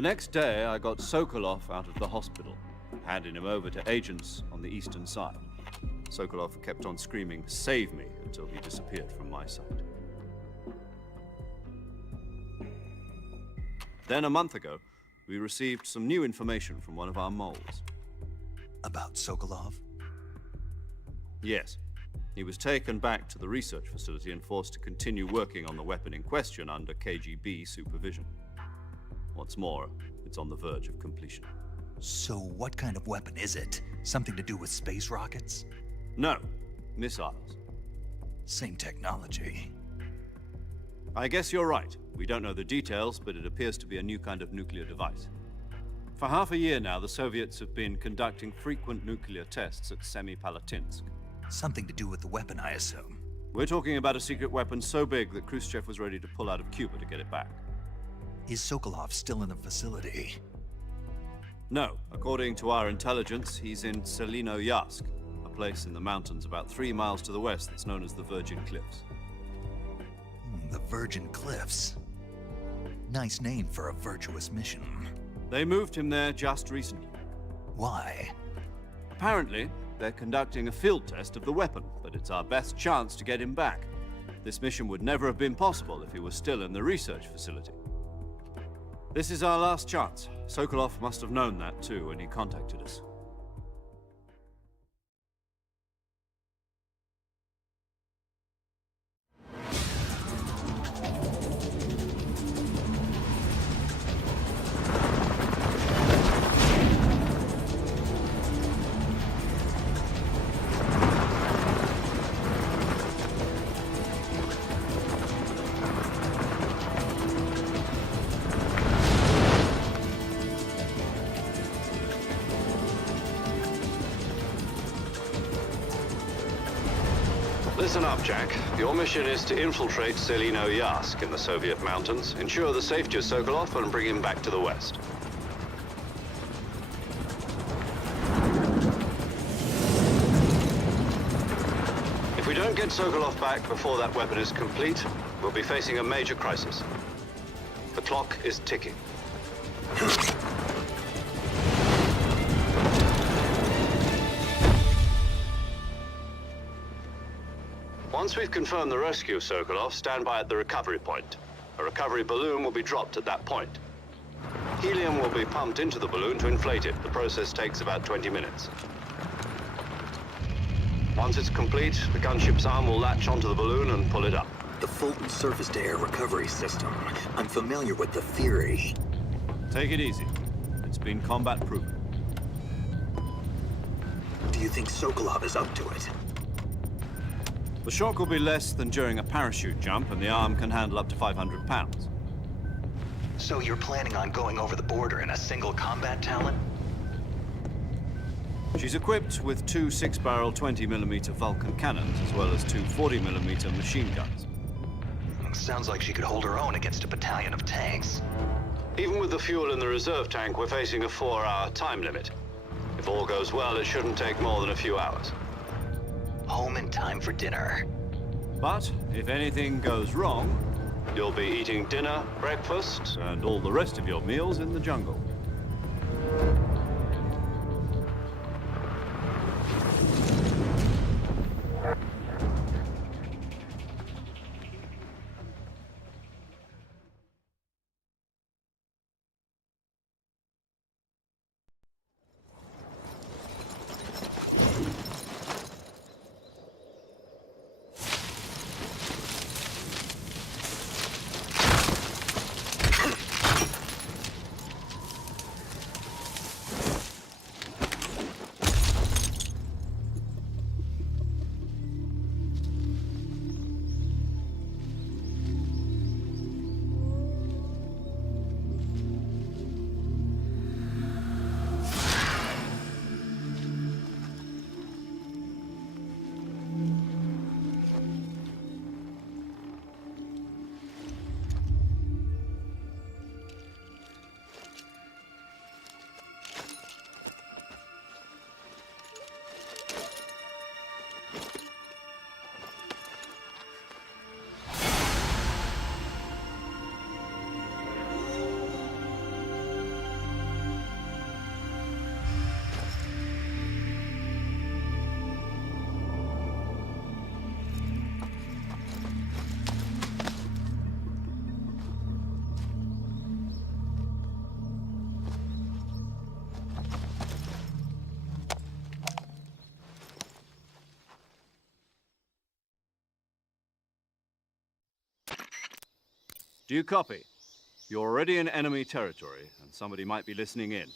The next day, I got Sokolov out of the hospital, handed him over to agents on the eastern side. Sokolov kept on screaming, "Save me," until he disappeared from my sight. Then a month ago, we received some new information from one of our moles. About Sokolov? Yes. He was taken back to the research facility and forced to continue working on the weapon in question under KGB supervision. What's more, it's on the verge of completion. So what kind of weapon is it? Something to do with space rockets? No, missiles. Same technology. I guess you're right. We don't know the details, but it appears to be a new kind of nuclear device. For half a year now, the Soviets have been conducting frequent nuclear tests at Semipalatinsk. Something to do with the weapon, I assume. We're talking about a secret weapon so big that Khrushchev was ready to pull out of Cuba to get it back. Is Sokolov still in the facility? No. According to our intelligence, he's in Selinoyarsk, a place in the mountains about 3 miles to the west that's known as the Virgin Cliffs. The Virgin Cliffs. Nice name for a virtuous mission. They moved him there just recently. Why? Apparently, they're conducting a field test of the weapon, but it's our best chance to get him back. This mission would never have been possible if he was still in the research facility. This is our last chance. Sokolov must have known that too when he contacted us. Listen up, Jack. Your mission is to infiltrate Selinoyarsk in the Soviet mountains, ensure the safety of Sokolov, and bring him back to the west. If we don't get Sokolov back before that weapon is complete, we'll be facing a major crisis. The clock is ticking. Once we've confirmed the rescue of Sokolov, stand by at the recovery point. A recovery balloon will be dropped at that point. Helium will be pumped into the balloon to inflate it. The process takes about 20 minutes. Once it's complete, the gunship's arm will latch onto the balloon and pull it up. The Fulton surface-to-air recovery system. I'm familiar with the theory. Take it easy. It's been combat-proven. Do you think Sokolov is up to it? The shock will be less than during a parachute jump, and the arm can handle up to 500 pounds. So you're planning on going over the border in a single combat Talon? She's equipped with 2 6-barrel 20mm Vulcan cannons, as well as 2 40mm machine guns. Sounds like she could hold her own against a battalion of tanks. Even with the fuel in the reserve tank, we're facing a 4-hour time limit. If all goes well, it shouldn't take more than a few hours. Home in time for dinner. But if anything goes wrong, you'll be eating dinner, breakfast, and all the rest of your meals in the jungle. Do you copy? You're already in enemy territory, and somebody might be listening in.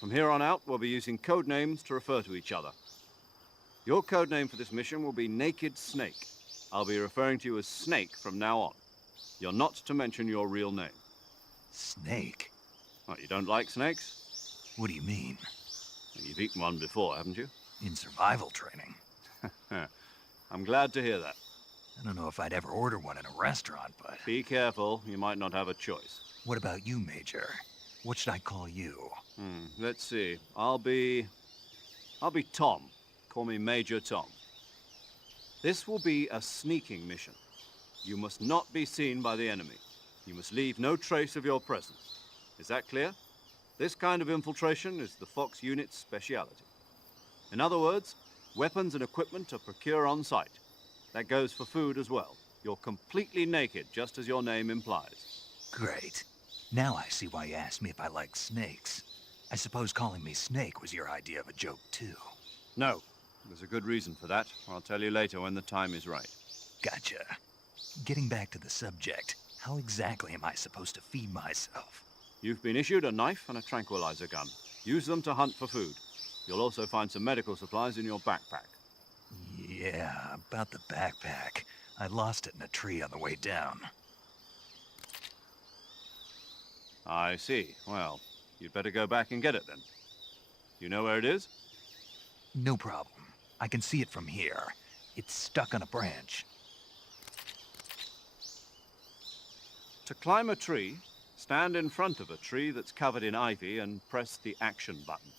From here on out, we'll be using code names to refer to each other. Your code name for this mission will be Naked Snake. I'll be referring to you as Snake from now on. You're not to mention your real name. Snake? What, you don't like snakes? What do you mean? You've eaten one before, haven't you? In survival training? I'm glad to hear that. I don't know if I'd ever order one in a restaurant, but... Be careful, you might not have a choice. What about you, Major? What should I call you? Let's see. I'll be Tom. Call me Major Tom. This will be a sneaking mission. You must not be seen by the enemy. You must leave no trace of your presence. Is that clear? This kind of infiltration is the Fox unit's speciality. In other words, weapons and equipment to procure on site. That goes for food as well. You're completely naked, just as your name implies. Great. Now I see why you asked me if I like snakes. I suppose calling me Snake was your idea of a joke, too. No. There's a good reason for that. I'll tell you later when the time is right. Gotcha. Getting back to the subject, how exactly am I supposed to feed myself? You've been issued a knife and a tranquilizer gun. Use them to hunt for food. You'll also find some medical supplies in your backpack. Yeah, about the backpack. I lost it in a tree on the way down. I see. Well, you'd better go back and get it then. You know where it is? No problem. I can see it from here. It's stuck on a branch. To climb a tree, stand in front of a tree that's covered in ivy and press the action button.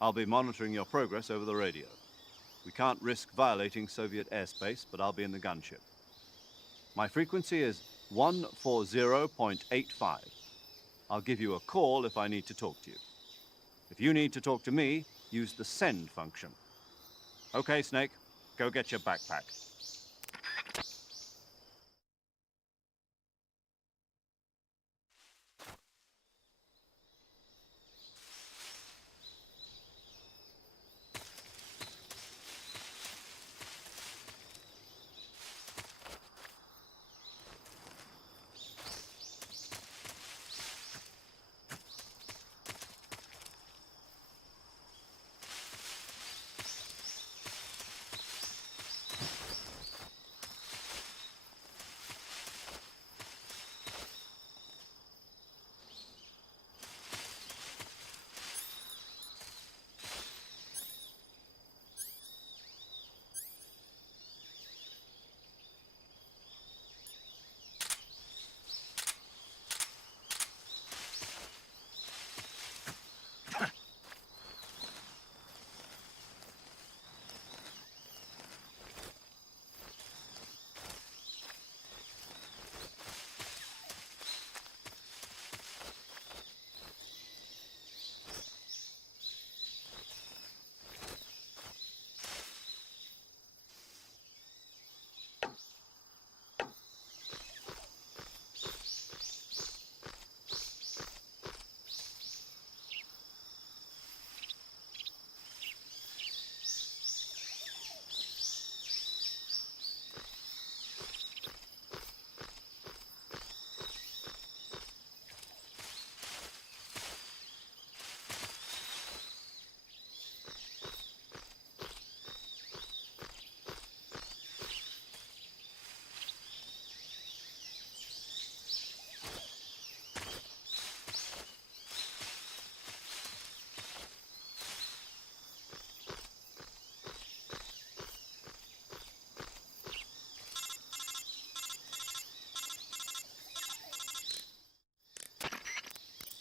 I'll be monitoring your progress over the radio. We can't risk violating Soviet airspace, but I'll be in the gunship. My frequency is 140.85. I'll give you a call if I need to talk to you. If you need to talk to me, use the send function. Okay, Snake, go get your backpack.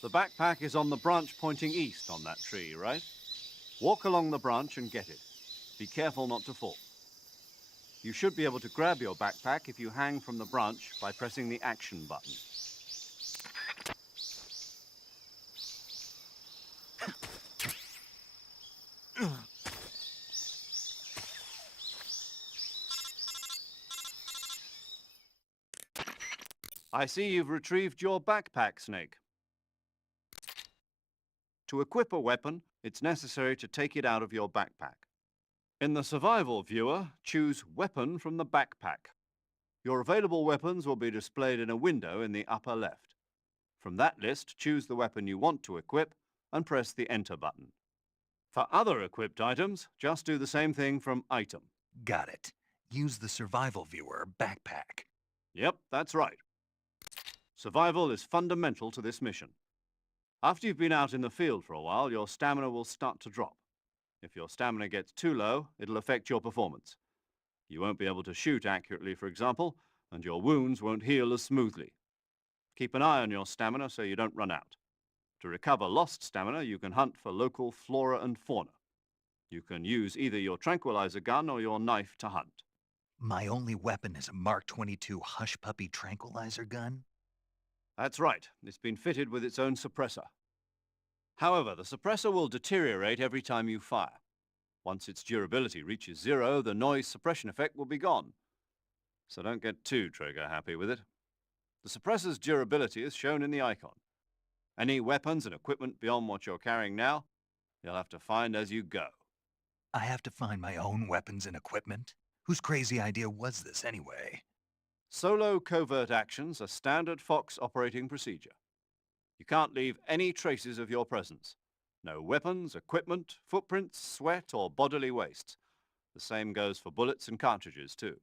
The backpack is on the branch pointing east on that tree, right? Walk along the branch and get it. Be careful not to fall. You should be able to grab your backpack if you hang from the branch by pressing the action button. I see you've retrieved your backpack, Snake. To equip a weapon, it's necessary to take it out of your backpack. In the survival viewer, choose Weapon from the backpack. Your available weapons will be displayed in a window in the upper left. From that list, choose the weapon you want to equip and press the Enter button. For other equipped items, just do the same thing from Item. Got it. Use the survival viewer backpack. Yep, that's right. Survival is fundamental to this mission. After you've been out in the field for a while, your stamina will start to drop. If your stamina gets too low, it'll affect your performance. You won't be able to shoot accurately, for example, and your wounds won't heal as smoothly. Keep an eye on your stamina so you don't run out. To recover lost stamina, you can hunt for local flora and fauna. You can use either your tranquilizer gun or your knife to hunt. My only weapon is a Mark 22 Hush Puppy tranquilizer gun? That's right. It's been fitted with its own suppressor. However, the suppressor will deteriorate every time you fire. Once its durability reaches 0, the noise suppression effect will be gone. So don't get too trigger happy with it. The suppressor's durability is shown in the icon. Any weapons and equipment beyond what you're carrying now, you'll have to find as you go. I have to find my own weapons and equipment? Whose crazy idea was this anyway? Solo covert actions are standard Fox operating procedure. You can't leave any traces of your presence. No weapons, equipment, footprints, sweat, or bodily waste. The same goes for bullets and cartridges, too.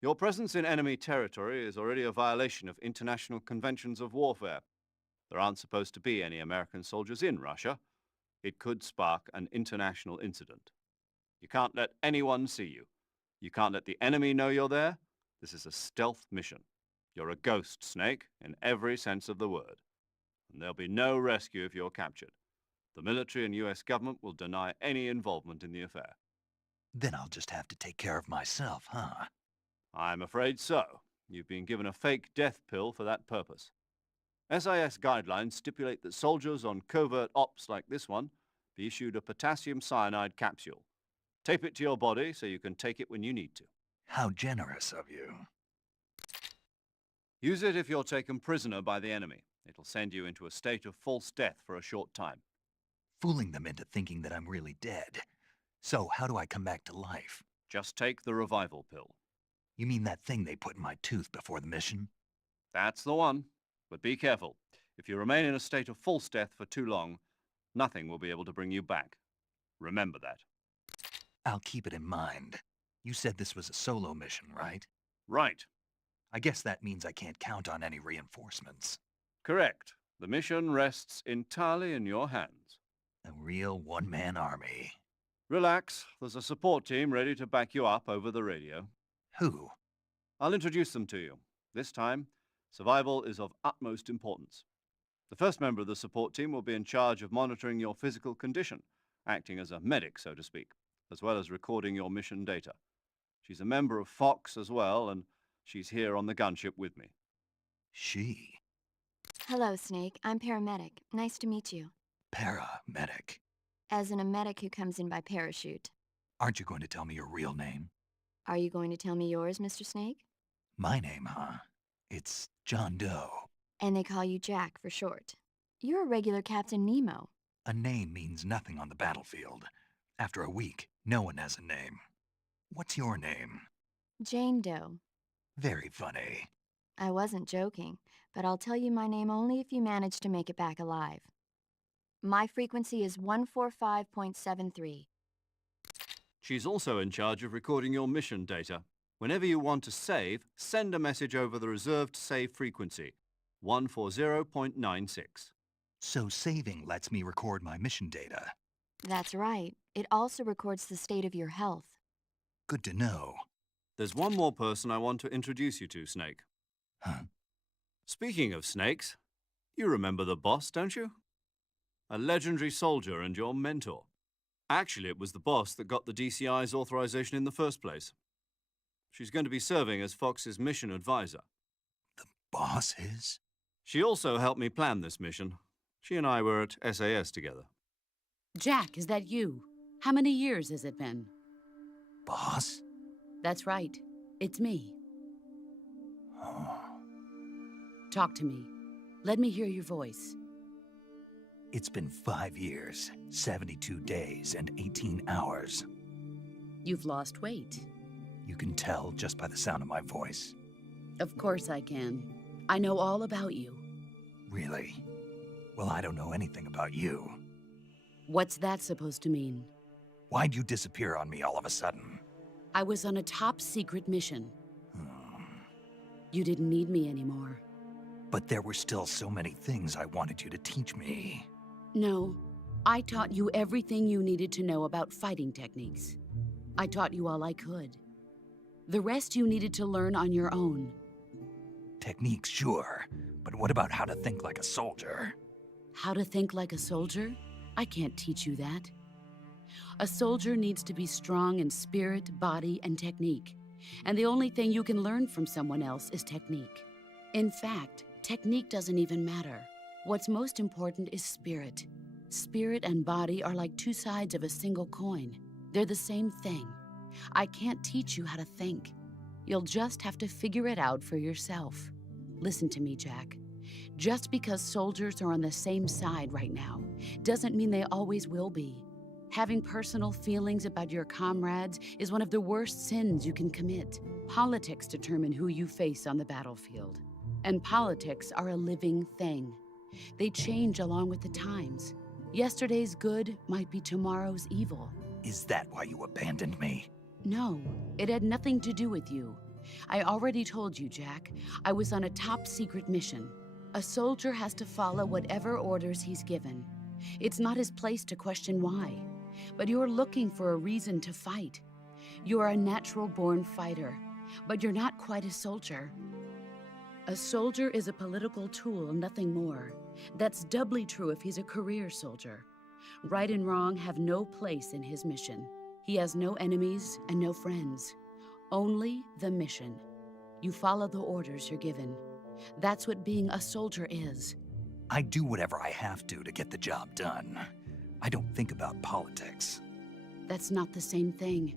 Your presence in enemy territory is already a violation of international conventions of warfare. There aren't supposed to be any American soldiers in Russia. It could spark an international incident. You can't let anyone see you. You can't let the enemy know you're there. This is a stealth mission. You're a ghost, Snake, in every sense of the word. And there'll be no rescue if you're captured. The military and US government will deny any involvement in the affair. Then I'll just have to take care of myself, huh? I'm afraid so. You've been given a fake death pill for that purpose. SIS guidelines stipulate that soldiers on covert ops like this one be issued a potassium cyanide capsule. Tape it to your body so you can take it when you need to. How generous of you. Use it if you're taken prisoner by the enemy. It'll send you into a state of false death for a short time. Fooling them into thinking that I'm really dead. So how do I come back to life? Just take the revival pill. You mean that thing they put in my tooth before the mission? That's the one. But be careful. If you remain in a state of false death for too long, nothing will be able to bring you back. Remember that. I'll keep it in mind. You said this was a solo mission, right? Right. I guess that means I can't count on any reinforcements. Correct. The mission rests entirely in your hands. A real one-man army. Relax. There's a support team ready to back you up over the radio. Who? I'll introduce them to you. This time, survival is of utmost importance. The first member of the support team will be in charge of monitoring your physical condition, acting as a medic, so to speak, as well as recording your mission data. She's a member of Fox as well, and she's here on the gunship with me. She. Hello, Snake. I'm paramedic. Nice to meet you. Paramedic. As in a medic who comes in by parachute. Aren't you going to tell me your real name? Are you going to tell me yours, Mr. Snake? My name, huh? It's John Doe. And they call you Jack for short. You're a regular Captain Nemo. A name means nothing on the battlefield. After a week, no one has a name. What's your name? Jane Doe. Very funny. I wasn't joking, but I'll tell you my name only if you manage to make it back alive. My frequency is 145.73. She's also in charge of recording your mission data. Whenever you want to save, send a message over the reserved save frequency, 140.96. So saving lets me record my mission data. That's right. It also records the state of your health. Good to know. There's one more person I want to introduce you to, Snake. Huh? Speaking of snakes, you remember the boss, don't you? A legendary soldier and your mentor. Actually, it was the boss that got the DCI's authorization in the first place. She's going to be serving as Fox's mission advisor. The boss is? She also helped me plan this mission. She and I were at SAS together. Jack, is that you? How many years has it been? Boss? That's right. It's me. Oh. Talk to me. Let me hear your voice. It's been 5 years, 72 days, and 18 hours. You've lost weight. You can tell just by the sound of my voice. Of course I can. I know all about you. Really? Well, I don't know anything about you. What's that supposed to mean? Why'd you disappear on me all of a sudden? I was on a top-secret mission. Hmm. You didn't need me anymore. But there were still so many things I wanted you to teach me. No, I taught you everything you needed to know about fighting techniques. I taught you all I could. The rest you needed to learn on your own. Techniques, sure. But what about how to think like a soldier? How to think like a soldier? I can't teach you that. A soldier needs to be strong in spirit, body, and technique. And the only thing you can learn from someone else is technique. In fact, technique doesn't even matter. What's most important is spirit. Spirit and body are like two sides of a single coin. They're the same thing. I can't teach you how to think. You'll just have to figure it out for yourself. Listen to me, Jack. Just because soldiers are on the same side right now doesn't mean they always will be. Having personal feelings about your comrades is one of the worst sins you can commit. Politics determine who you face on the battlefield. And politics are a living thing. They change along with the times. Yesterday's good might be tomorrow's evil. Is that why you abandoned me? No, it had nothing to do with you. I already told you, Jack. I was on a top-secret mission. A soldier has to follow whatever orders he's given. It's not his place to question why. But you're looking for a reason to fight. You are a natural-born fighter, but you're not quite a soldier. A soldier is a political tool, nothing more. That's doubly true if he's a career soldier. Right and wrong have no place in his mission. He has no enemies and no friends. Only the mission. You follow the orders you're given. That's what being a soldier is. I do whatever I have to get the job done. I don't think about politics. That's not the same thing.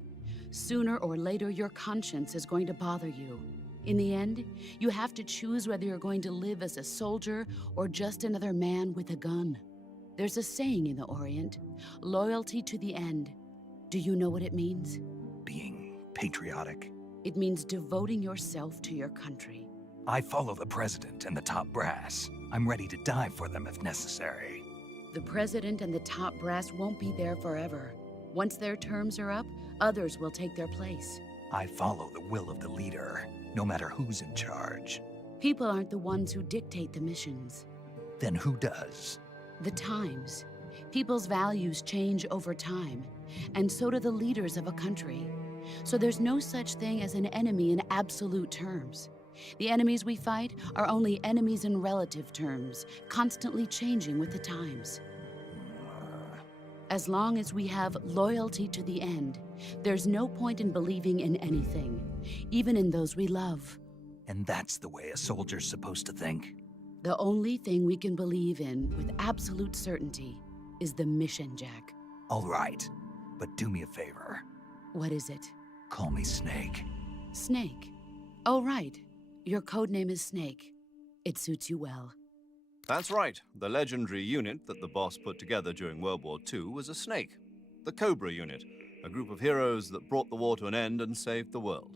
Sooner or later, your conscience is going to bother you. In the end, you have to choose whether you're going to live as a soldier or just another man with a gun. There's a saying in the Orient, loyalty to the end. Do you know what it means? Being patriotic. It means devoting yourself to your country. I follow the president and the top brass. I'm ready to die for them if necessary. The president and the top brass won't be there forever. Once their terms are up, others will take their place. I follow the will of the leader, no matter who's in charge. People aren't the ones who dictate the missions. Then who does? The times. People's values change over time, and so do the leaders of a country. So there's no such thing as an enemy in absolute terms. The enemies we fight are only enemies in relative terms, constantly changing with the times. As long as we have loyalty to the end, there's no point in believing in anything, even in those we love. And that's the way a soldier's supposed to think? The only thing we can believe in with absolute certainty is the mission, Jack. All right, but do me a favor. What is it? Call me Snake. Snake. Oh, right. Your code name is Snake. It suits you well. That's right. The legendary unit that the boss put together during World War II was a snake. The Cobra unit, a group of heroes that brought the war to an end and saved the world.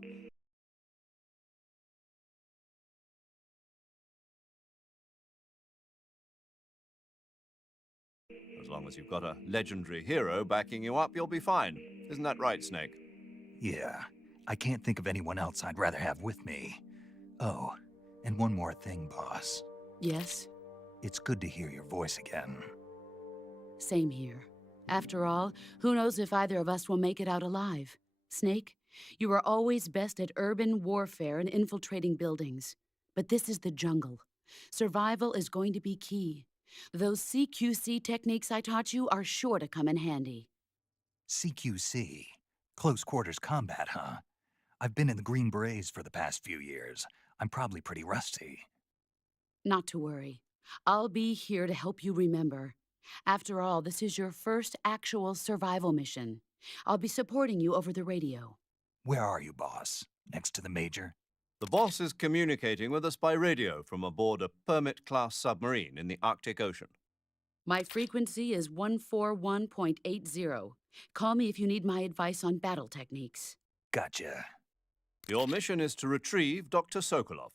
As long as you've got a legendary hero backing you up, you'll be fine. Isn't that right, Snake? Yeah, I can't think of anyone else I'd rather have with me. Oh, and one more thing, boss. Yes? It's good to hear your voice again. Same here. After all, who knows if either of us will make it out alive? Snake, you are always best at urban warfare and infiltrating buildings. But this is the jungle. Survival is going to be key. Those CQC techniques I taught you are sure to come in handy. CQC? Close quarters combat, huh? I've been in the Green Berets for the past few years. I'm probably pretty rusty. Not to worry. I'll be here to help you remember. After all, this is your first actual survival mission. I'll be supporting you over the radio. Where are you, boss? Next to the Major? The boss is communicating with us by radio from aboard a Permit-class submarine in the Arctic Ocean. My frequency is 141.80. Call me if you need my advice on battle techniques. Gotcha. Your mission is to retrieve Dr. Sokolov.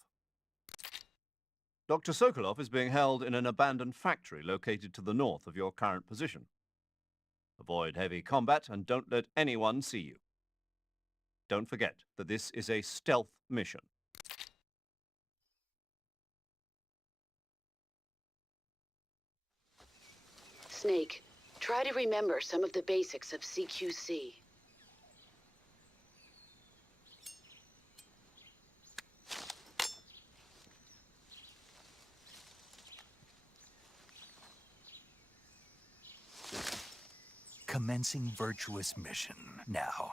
Dr. Sokolov is being held in an abandoned factory located to the north of your current position. Avoid heavy combat and don't let anyone see you. Don't forget that this is a stealth mission. Snake, try to remember some of the basics of CQC. Commencing virtuous mission now.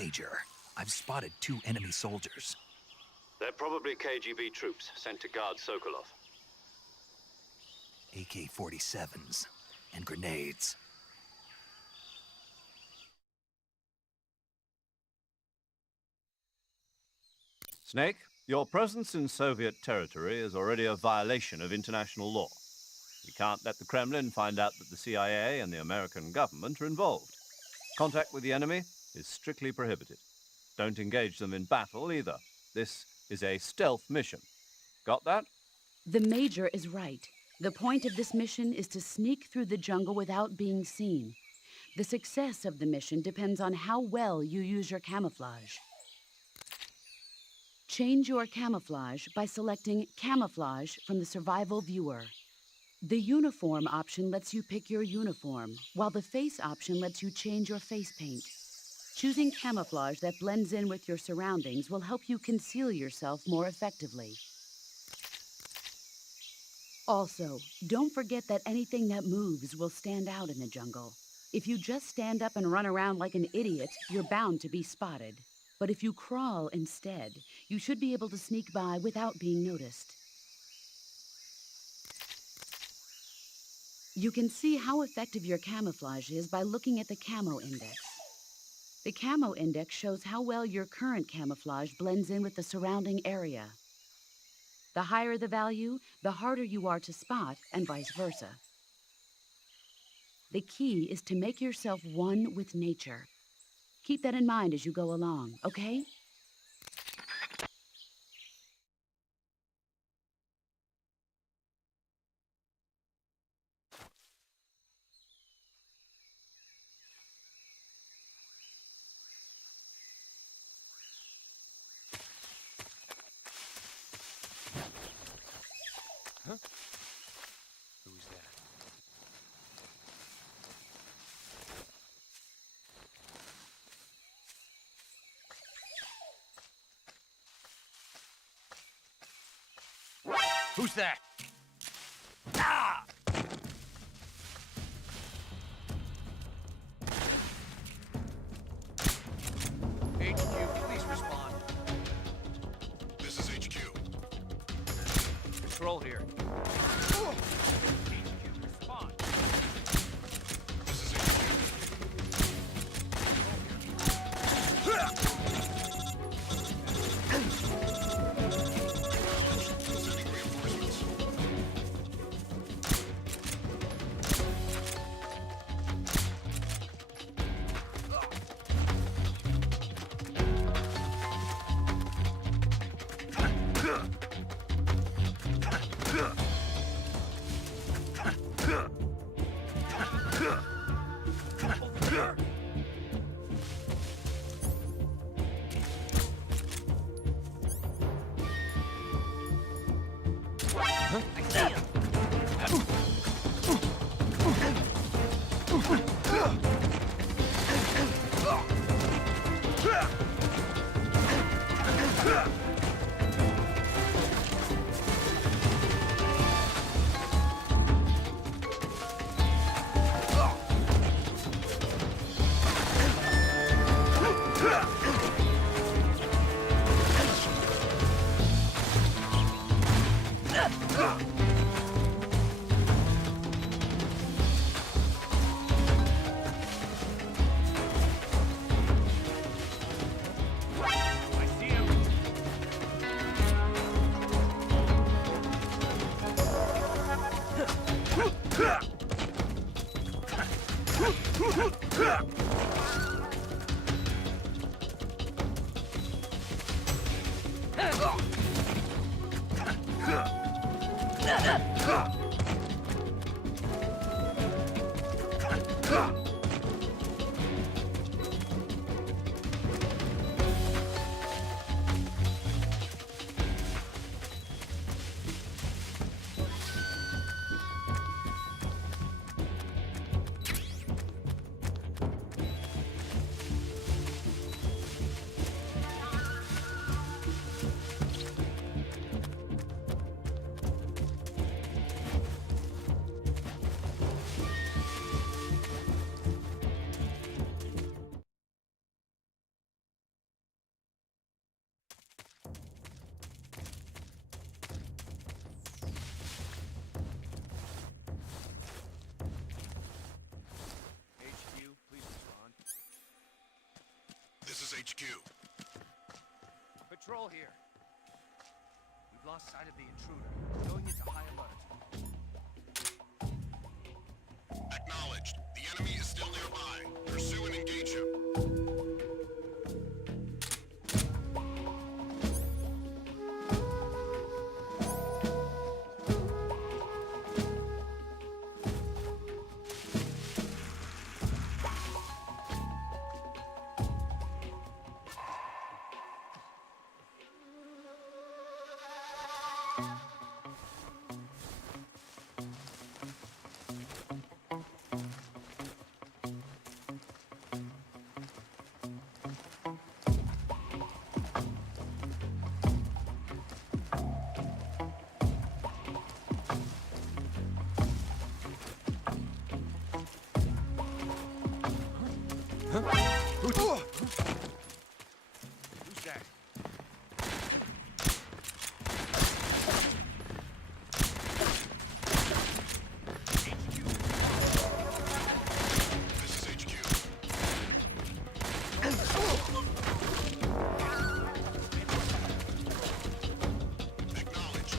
Major, I've spotted 2 enemy soldiers. They're probably KGB troops sent to guard Sokolov. AK-47s and grenades. Snake, your presence in Soviet territory is already a violation of international law. We can't let the Kremlin find out that the CIA and the American government are involved. Contact with the enemy is strictly prohibited. Don't engage them in battle either. This is a stealth mission. Got that? The Major is right. The point of this mission is to sneak through the jungle without being seen. The success of the mission depends on how well you use your camouflage. Change your camouflage by selecting Camouflage from the Survival Viewer. The Uniform option lets you pick your uniform, while the Face option lets you change your face paint. Choosing camouflage that blends in with your surroundings will help you conceal yourself more effectively. Also, don't forget that anything that moves will stand out in the jungle. If you just stand up and run around like an idiot, you're bound to be spotted. But if you crawl instead, you should be able to sneak by without being noticed. You can see how effective your camouflage is by looking at the Camo Index. The Camo Index shows how well your current camouflage blends in with the surrounding area. The higher the value, the harder you are to spot, and vice versa. The key is to make yourself one with nature. Keep that in mind as you go along, okay? Who's that? Who's that? Ah! HQ, please respond. This is HQ. Control here. HQ, respond. This is HQ. Sending reinforcements. I see him. is HQ. Patrol here. We've lost sight of the intruder. Going into high alert. Acknowledged. The enemy is still nearby. Pursue and engage him. Who's that? HQ. This is HQ. Acknowledged.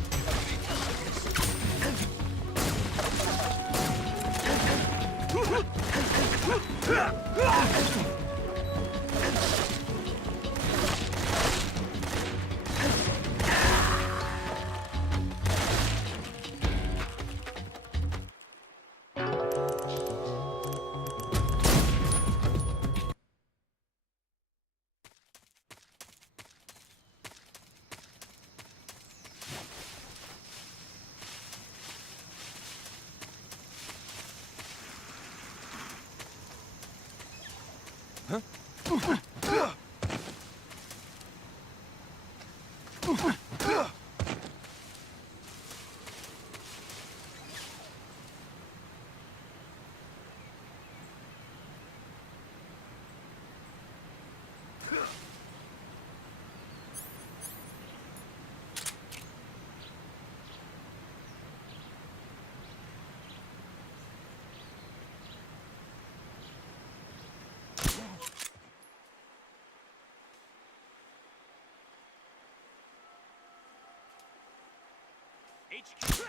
HQ.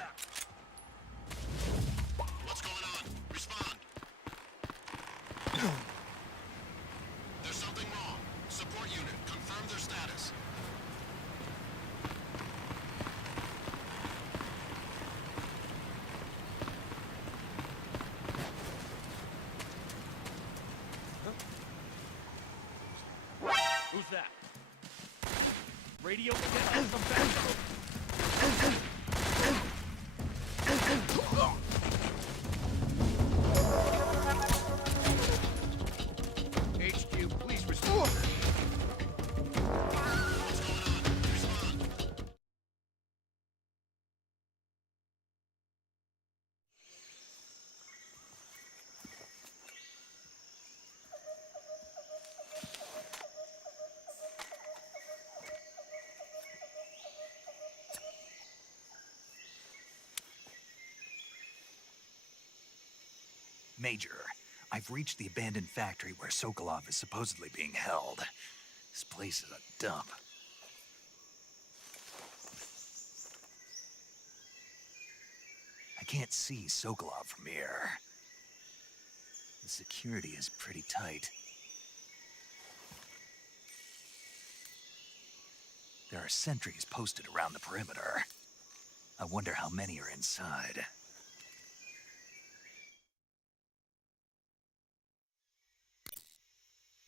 What's going on? Respond. There's something wrong. Support unit, confirm their status. Who's that? Radio get on some backup. HQ, please respond. What's going on? Respond. Major, I've reached the abandoned factory where Sokolov is supposedly being held. This place is a dump. I can't see Sokolov from here. The security is pretty tight. There are sentries posted around the perimeter. I wonder how many are inside.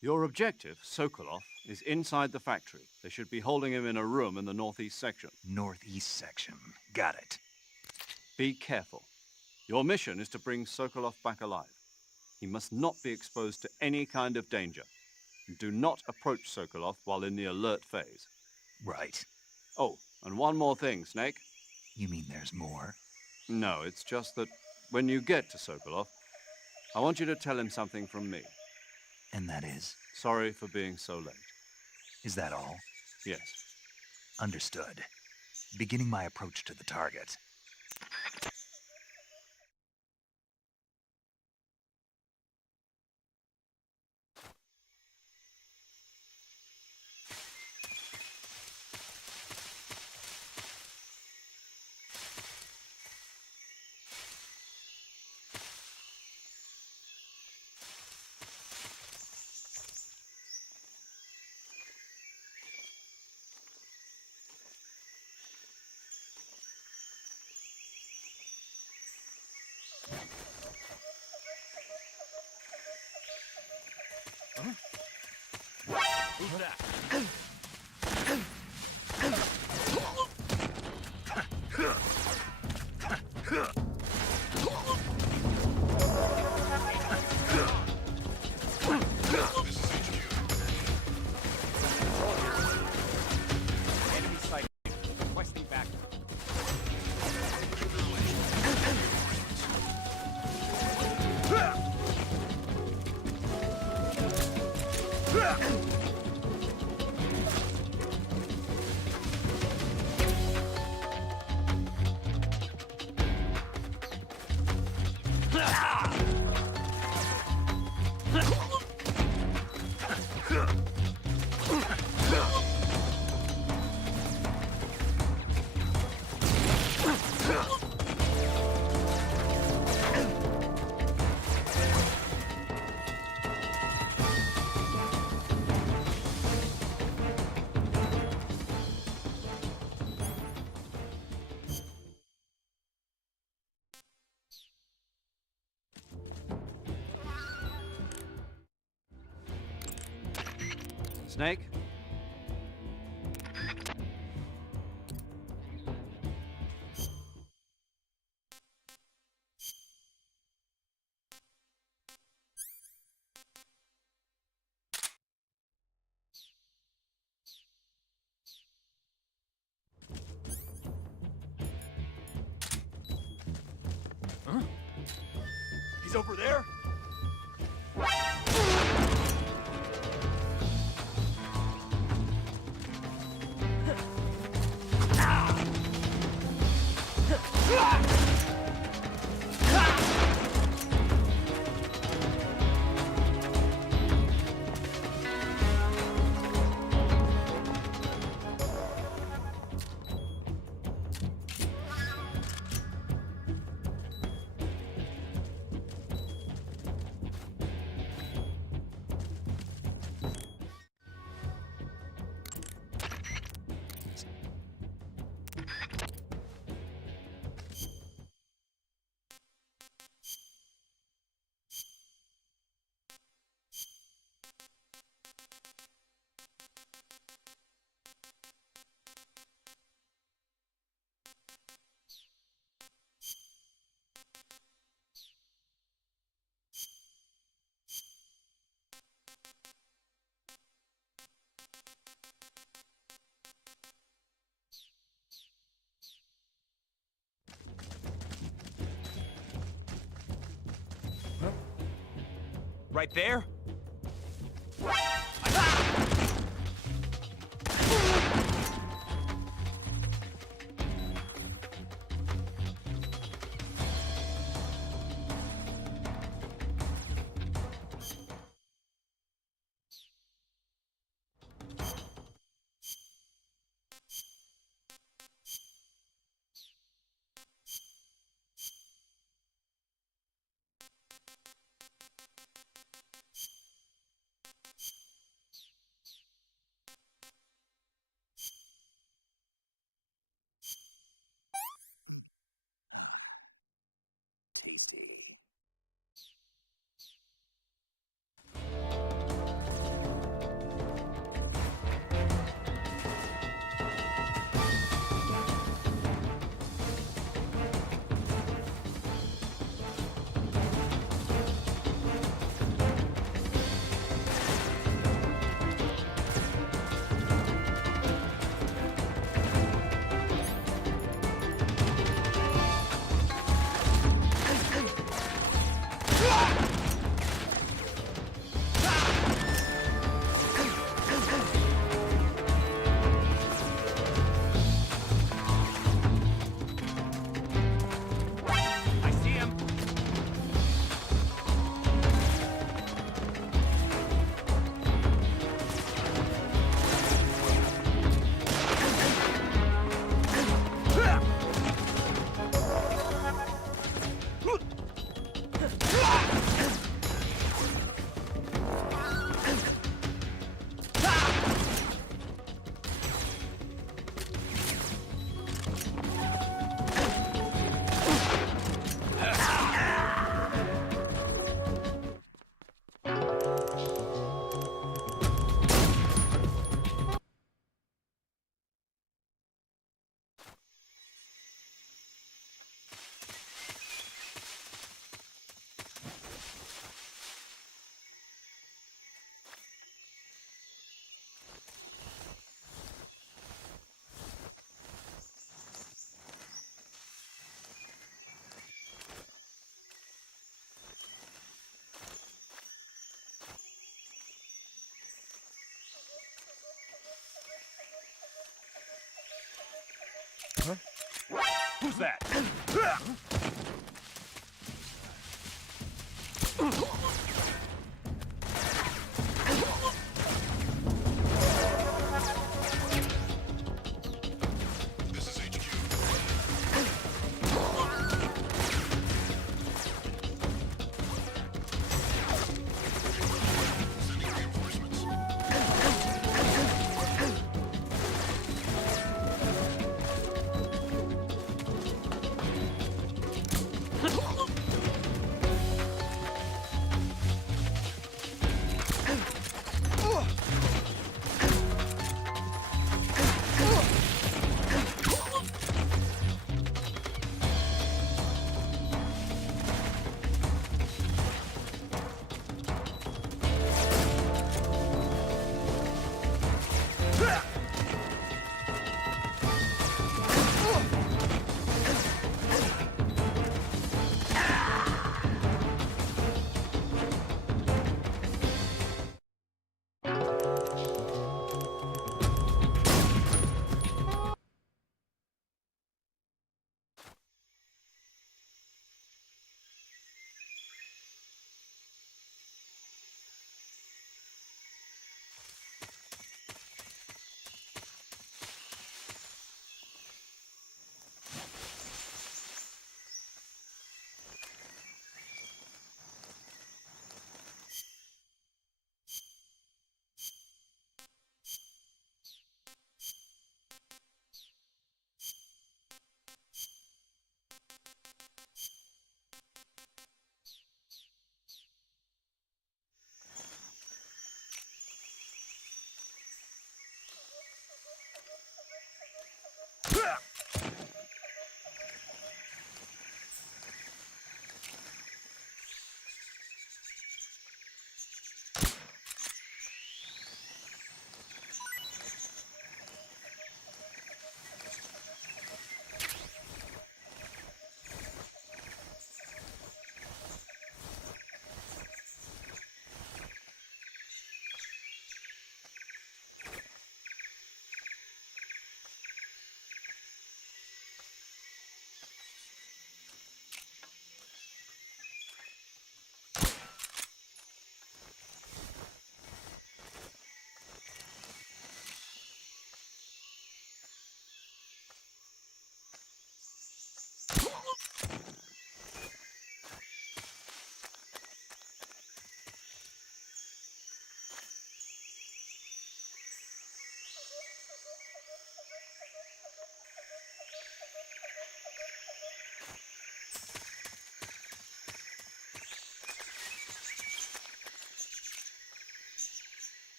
Your objective, Sokolov, is inside the factory. They should be holding him in a room in the northeast section. Northeast section. Got it. Be careful. Your mission is to bring Sokolov back alive. He must not be exposed to any kind of danger. Do not approach Sokolov while in the alert phase. Right. Oh, and one more thing, Snake. You mean there's more? No, it's just that when you get to Sokolov, I want you to tell him something from me. And that is? Sorry for being so late. Is that all? Yes. Understood. Beginning my approach to the target. Who's that? Enemy sighted. Requesting backup. Snake? He's over there? Right there? Tasty. Who's that? This is HQ. Sending reinforcements.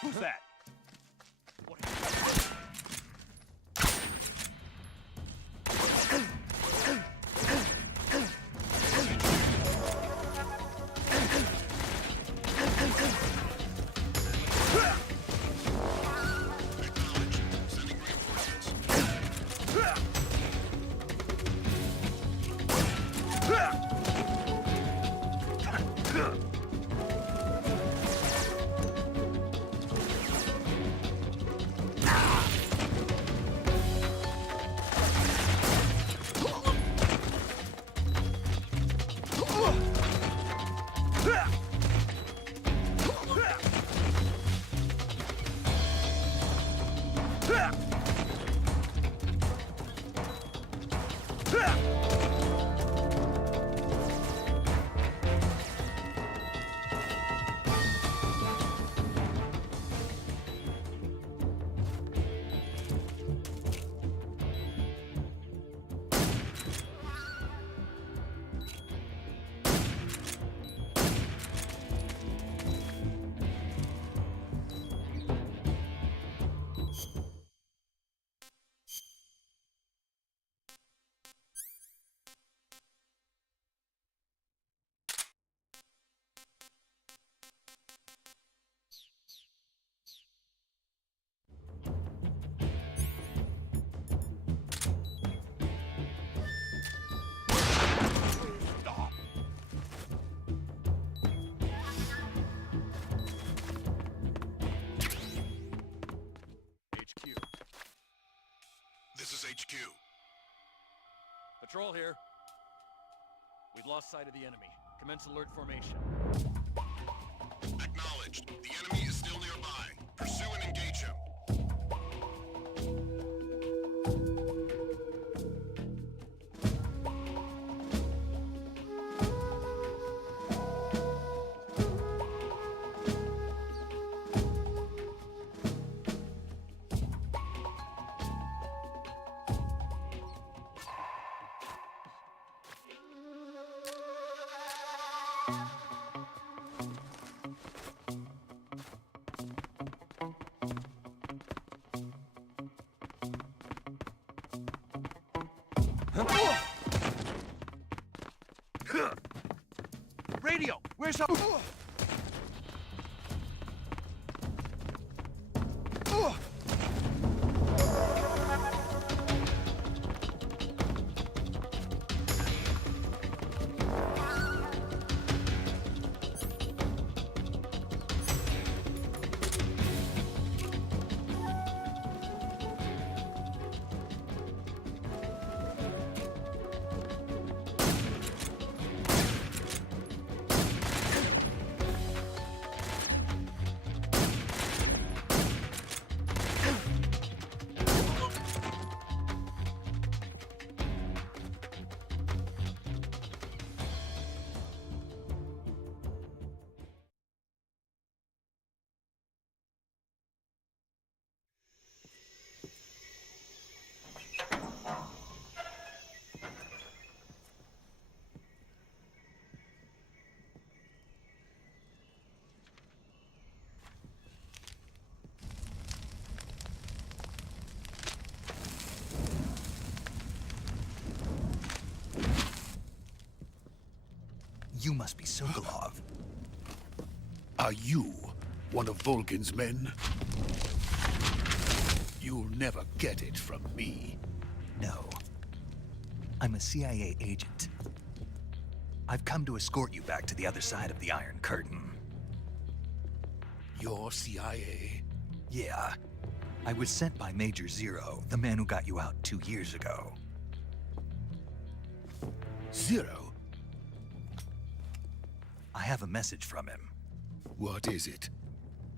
Who's that? Acknowledged. Sending reinforcements. HQ. Patrol here. We've lost sight of the enemy. Commence alert formation. Acknowledged. The enemy is still nearby. Pursue and engage him. Radio! Where's our... You must be Sokolov. Are you one of Volgin's men? You'll never get it from me. No. I'm a CIA agent. I've come to escort you back to the other side of the Iron Curtain. You're CIA? Yeah. I was sent by Major Zero, the man who got you out 2 years ago. Zero? I have a message from him. What is it?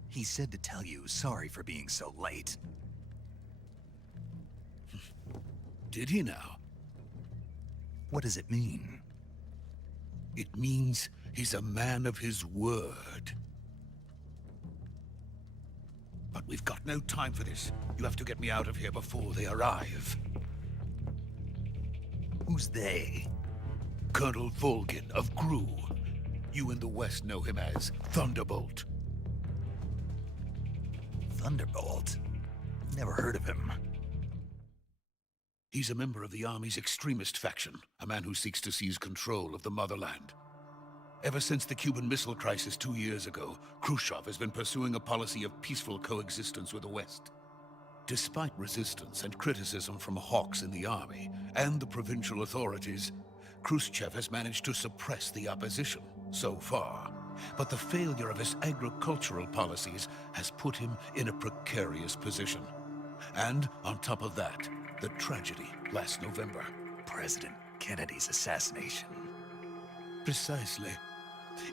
He said to tell you sorry for being so late. Did he now? What does it mean? It means he's a man of his word. But we've got no time for this. You have to get me out of here before they arrive. Who's they? Colonel Volgin of GRU. You in the West know him as Thunderbolt. Thunderbolt? Never heard of him. He's a member of the Army's extremist faction, a man who seeks to seize control of the motherland. Ever since the Cuban Missile Crisis 2 years ago, Khrushchev has been pursuing a policy of peaceful coexistence with the West. Despite resistance and criticism from hawks in the Army and the provincial authorities, Khrushchev has managed to suppress the opposition so far. But the failure of his agricultural policies has put him in a precarious position. And on top of that, the tragedy last November. President Kennedy's assassination. Precisely.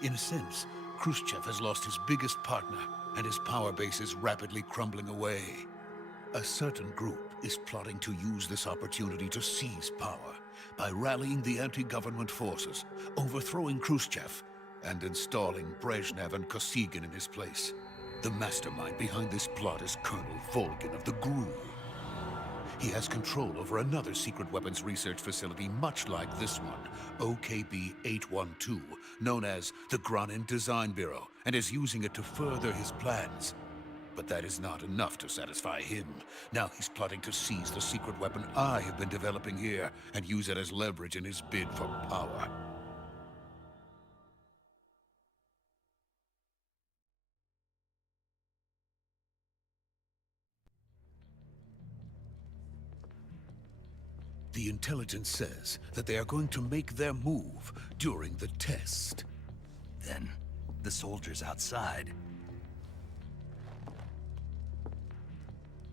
In a sense, Khrushchev has lost his biggest partner, and his power base is rapidly crumbling away. A certain group is plotting to use this opportunity to seize power by rallying the anti-government forces, overthrowing Khrushchev, and installing Brezhnev and Kosygin in his place. The mastermind behind this plot is Colonel Volgin of the GRU. He has control over another secret weapons research facility much like this one, OKB-812, known as the Granin Design Bureau, and is using it to further his plans. But that is not enough to satisfy him. Now he's plotting to seize the secret weapon I have been developing here and use it as leverage in his bid for power. The intelligence says that they are going to make their move during the test. Then, the soldiers outside.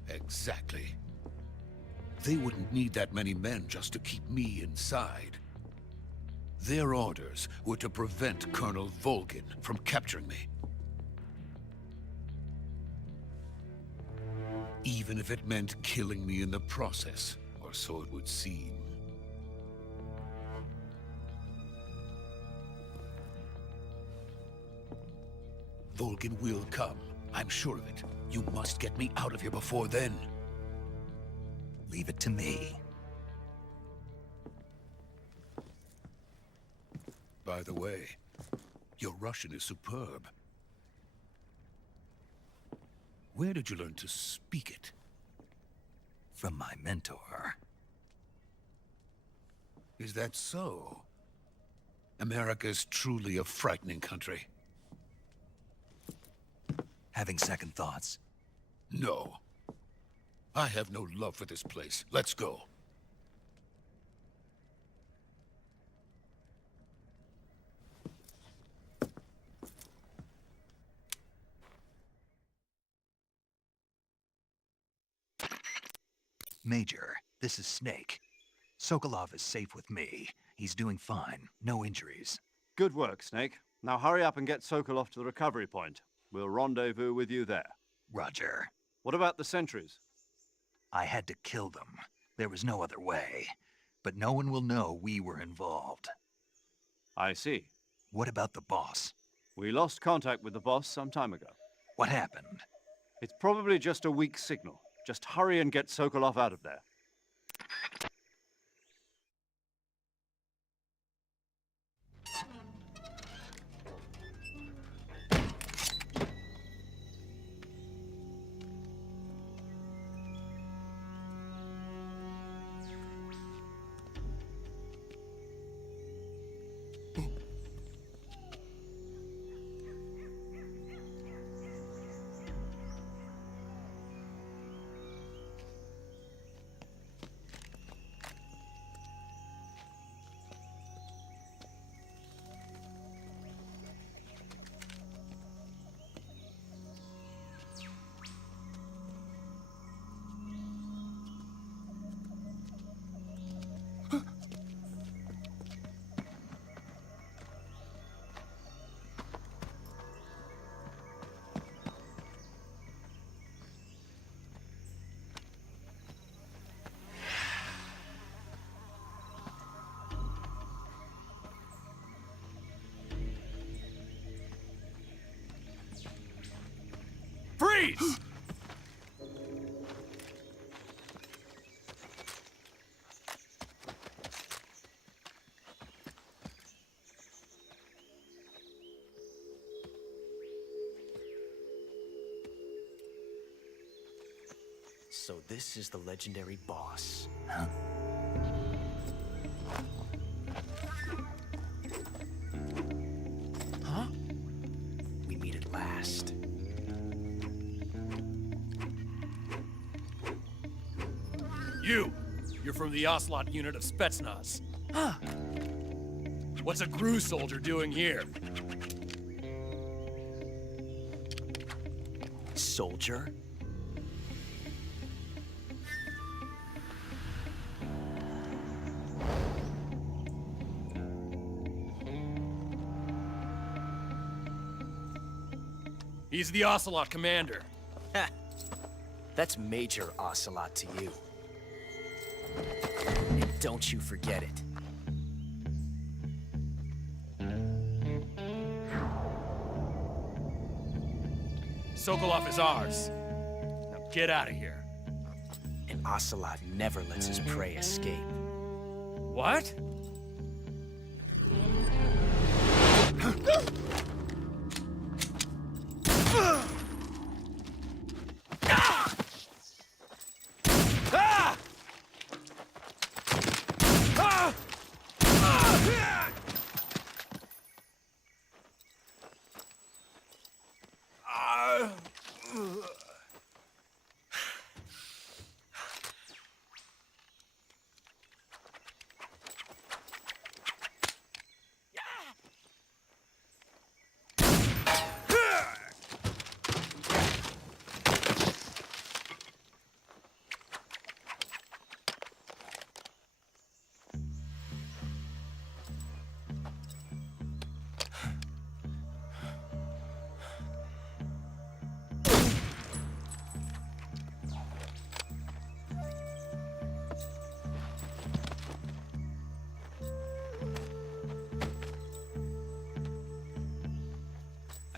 Exactly. They wouldn't need that many men just to keep me inside. Their orders were to prevent Colonel Volgin from capturing me. Even if it meant killing me in the process, or so it would seem. Volgin will come. I'm sure of it. You must get me out of here before then. Leave it to me. By the way, your Russian is superb. Where did you learn to speak it? From my mentor. Is that so? America's truly a frightening country. Having second thoughts. No. I have no love for this place. Let's go. Major, this is Snake. Sokolov is safe with me. He's doing fine. No injuries. Good work, Snake. Now hurry up and get Sokolov to the recovery point. We'll rendezvous with you there. Roger. What about the sentries? I had to kill them. There was no other way. But no one will know we were involved. I see. What about the boss? We lost contact with the boss some time ago. What happened? It's probably just a weak signal. Just hurry and get Sokolov out of there. Freeze! So this is the legendary boss. Huh? Huh? We meet at last. You're from the Ocelot unit of Spetsnaz. Huh. What's a GRU soldier doing here? Soldier? He's the Ocelot commander. Ha! That's Major Ocelot to you. And don't you forget it. Sokolov is ours. Now get out of here. And Ocelot never lets his prey escape. What?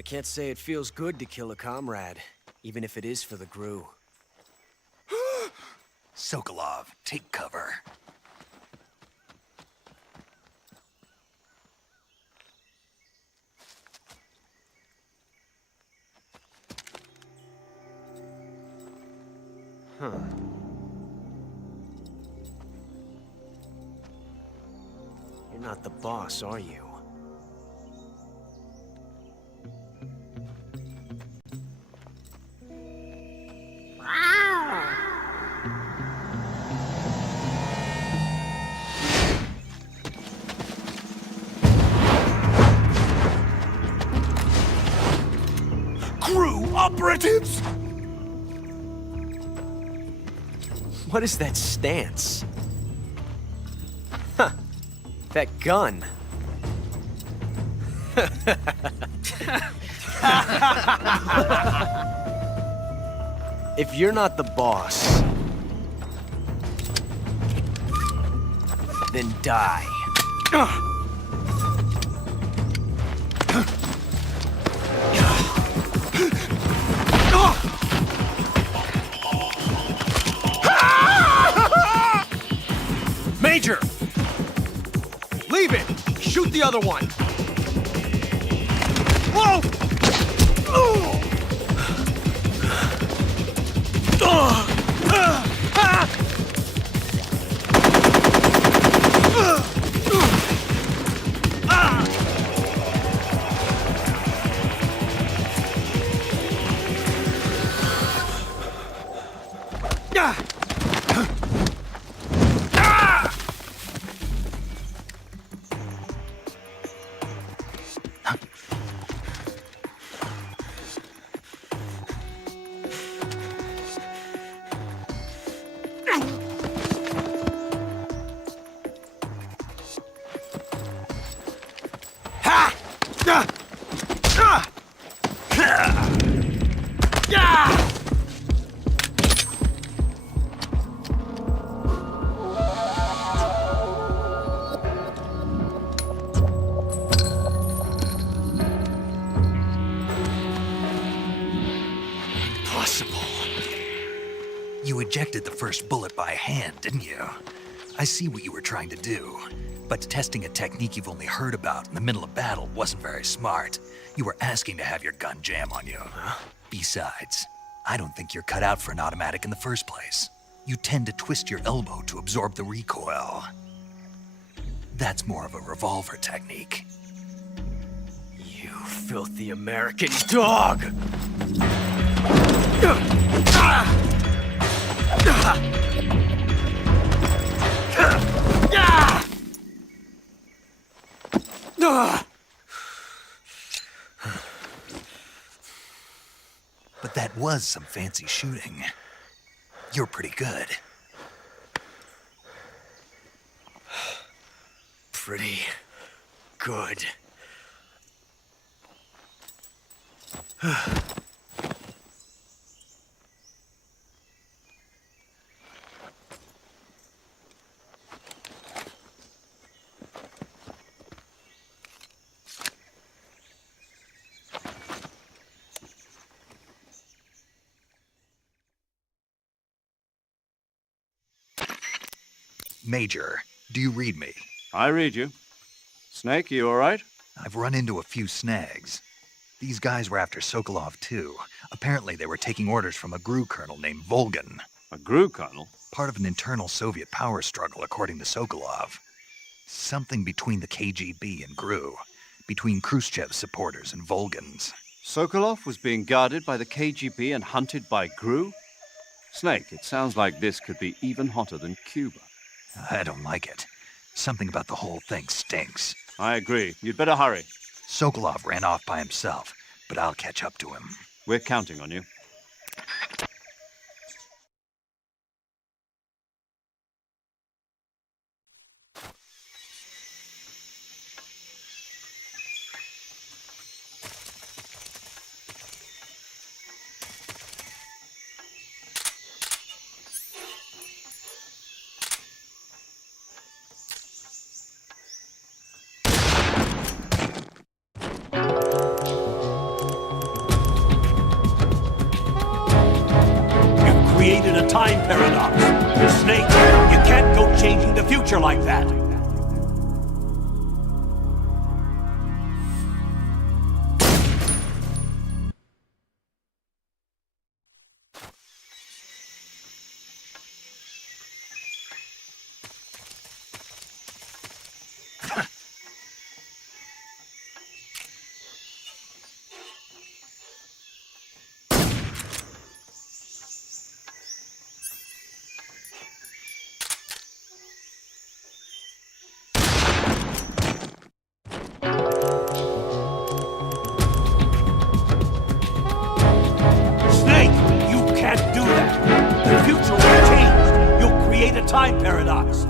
can't say it feels good to kill a comrade, even if it is for the Gru. Sokolov, take cover. Huh. You're not the boss, are you? Crew operatives! What is that stance? Huh. That gun. If you're not the boss, then die. Major! Leave it! Shoot the other one! Whoa! You ejected the first bullet by hand, didn't you? I see what you were trying to do. But testing a technique you've only heard about in the middle of battle wasn't very smart. You were asking to have your gun jam on you. Besides, I don't think you're cut out for an automatic in the first place. You tend to twist your elbow to absorb the recoil. That's more of a revolver technique. You filthy American dog! But that was some fancy shooting. You're pretty good. Pretty good. Major, do you read me? I read you. Snake, you all right? I've run into a few snags. These guys were after Sokolov, too. Apparently they were taking orders from a GRU colonel named Volgin. A GRU colonel? Part of an internal Soviet power struggle, according to Sokolov. Something between the KGB and GRU. Between Khrushchev's supporters and Volgin's. Sokolov was being guarded by the KGB and hunted by GRU? Snake, it sounds like this could be even hotter than Cuba. I don't like it. Something about the whole thing stinks. I agree. You'd better hurry. Sokolov ran off by himself, but I'll catch up to him. We're counting on you. created a time paradox. Snake, you can't go changing the future like that. Snake, you can't do that. The future will change. You'll create a time paradox.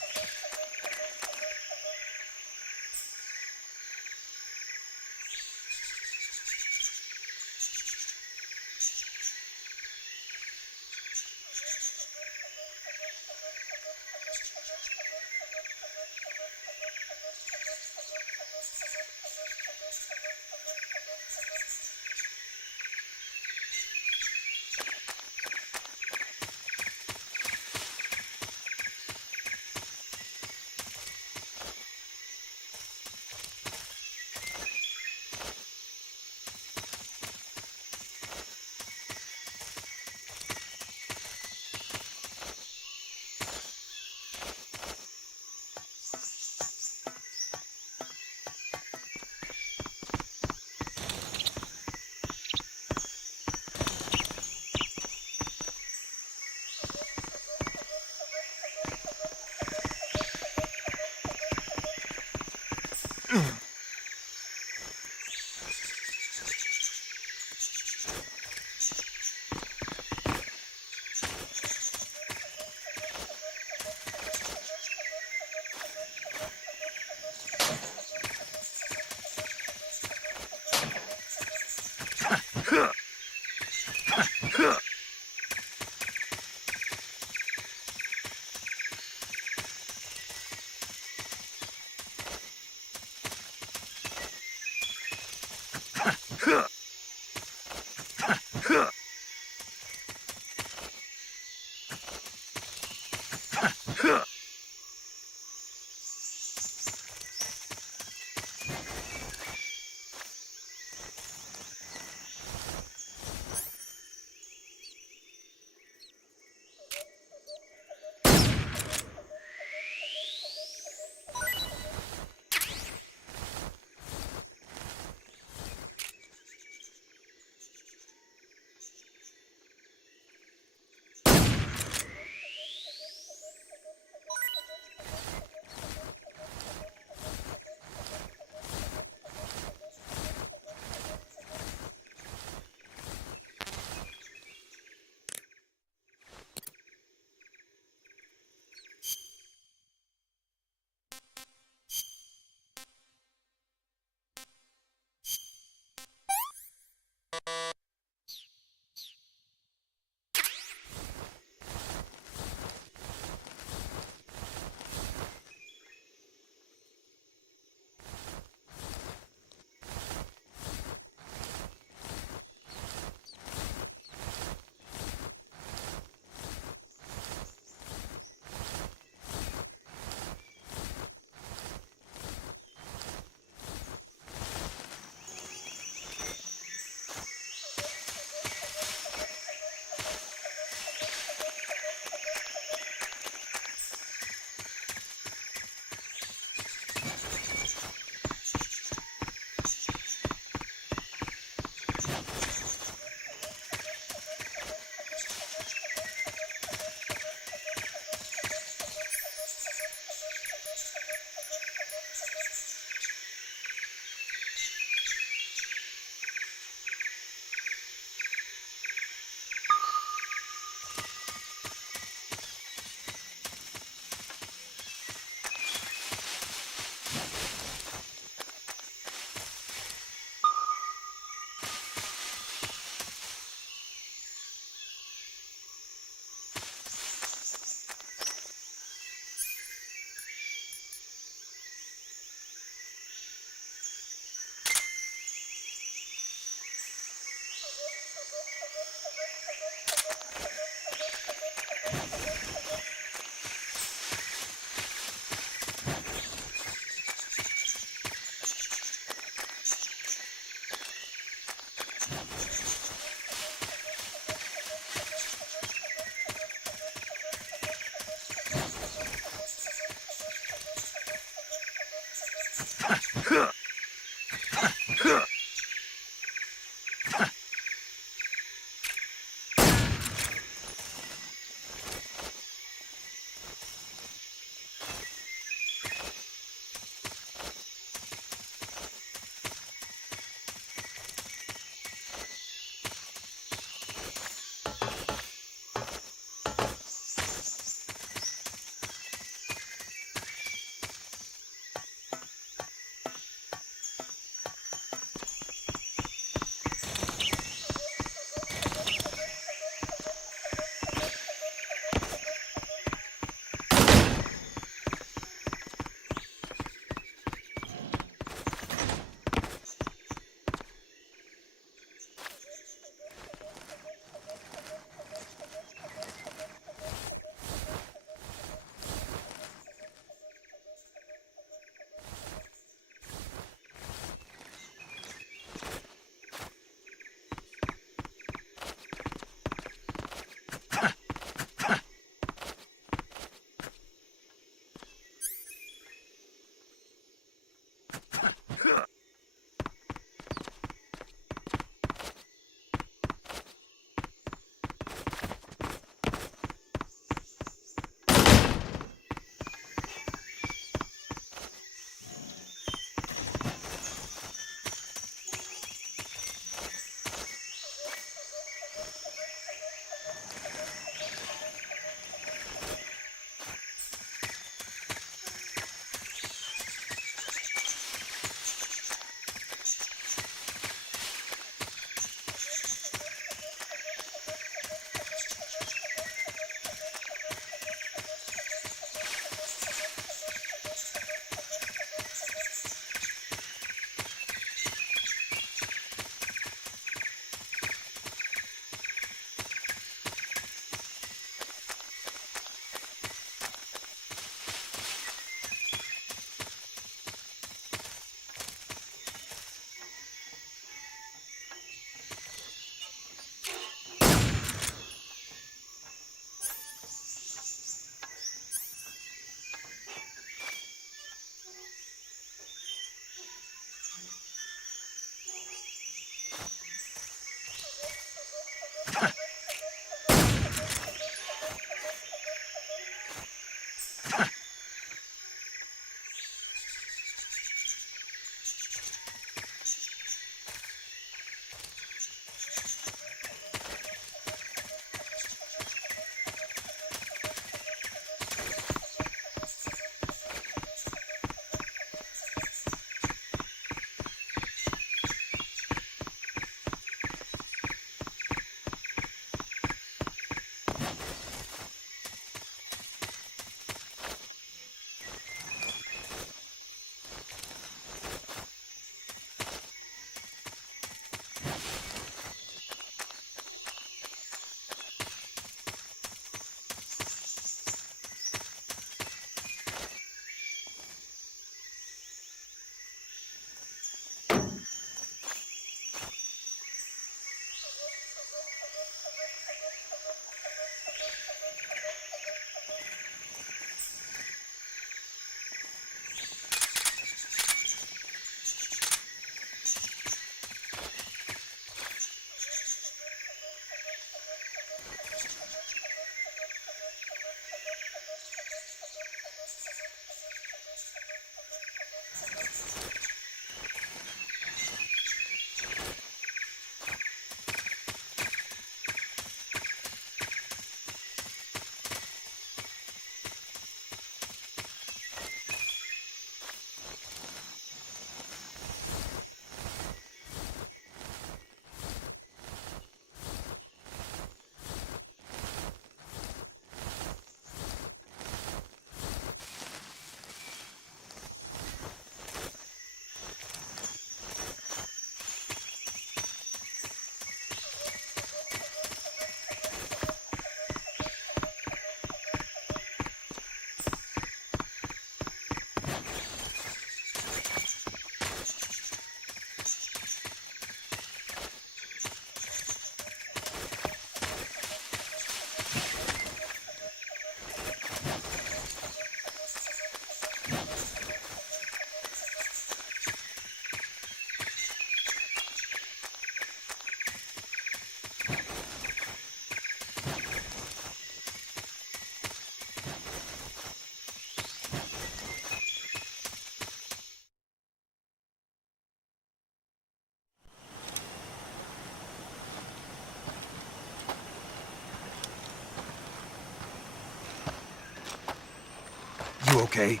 okay?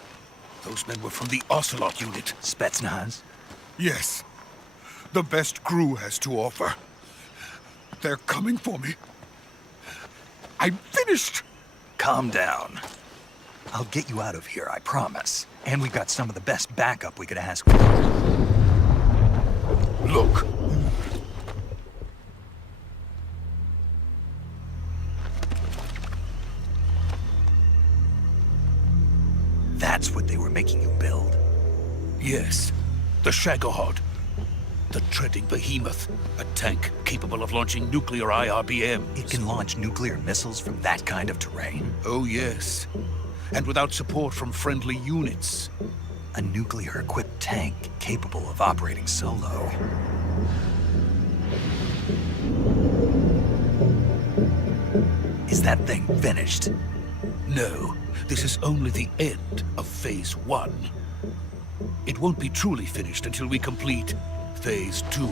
Those men were from the Ocelot unit. Spetsnaz? Yes. The best crew has to offer. They're coming for me. I'm finished! Calm down. I'll get you out of here, I promise. And we've got some of the best backup we could ask for. Look. That's what they were making you build? Yes. The Shagohod. The treading behemoth. A tank capable of launching nuclear IRBMs. It can launch nuclear missiles from that kind of terrain? Oh, yes. And without support from friendly units. A nuclear-equipped tank capable of operating solo. Is that thing finished? No, this is only the end of Phase 1. It won't be truly finished until we complete Phase 2.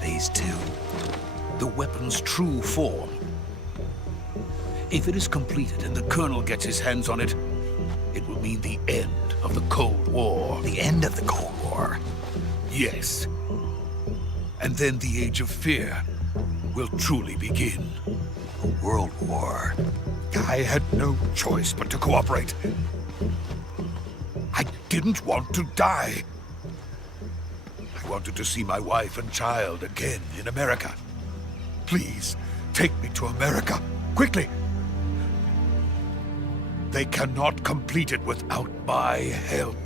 Phase 2? The weapon's true form. If it is completed and the Colonel gets his hands on it, it will mean the end of the Cold War. The end of the Cold War? Yes. And then the Age of Fear will truly begin. A world war. I had no choice but to cooperate. I didn't want to die. I wanted to see my wife and child again in America. Please, take me to America, quickly. They cannot complete it without my help.